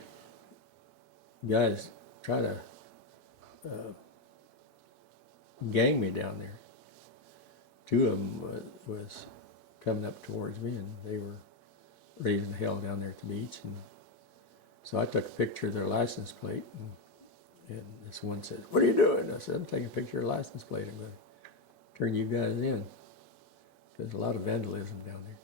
guys try to gang me down there. 2 of them was coming up towards me, and they were raising hell down there at the beach. And so I took a picture of their license plate, and this one said, "What are you doing?" I said, "I'm taking a picture of your license plate. I'm going to turn you guys in." There's a lot of vandalism down there.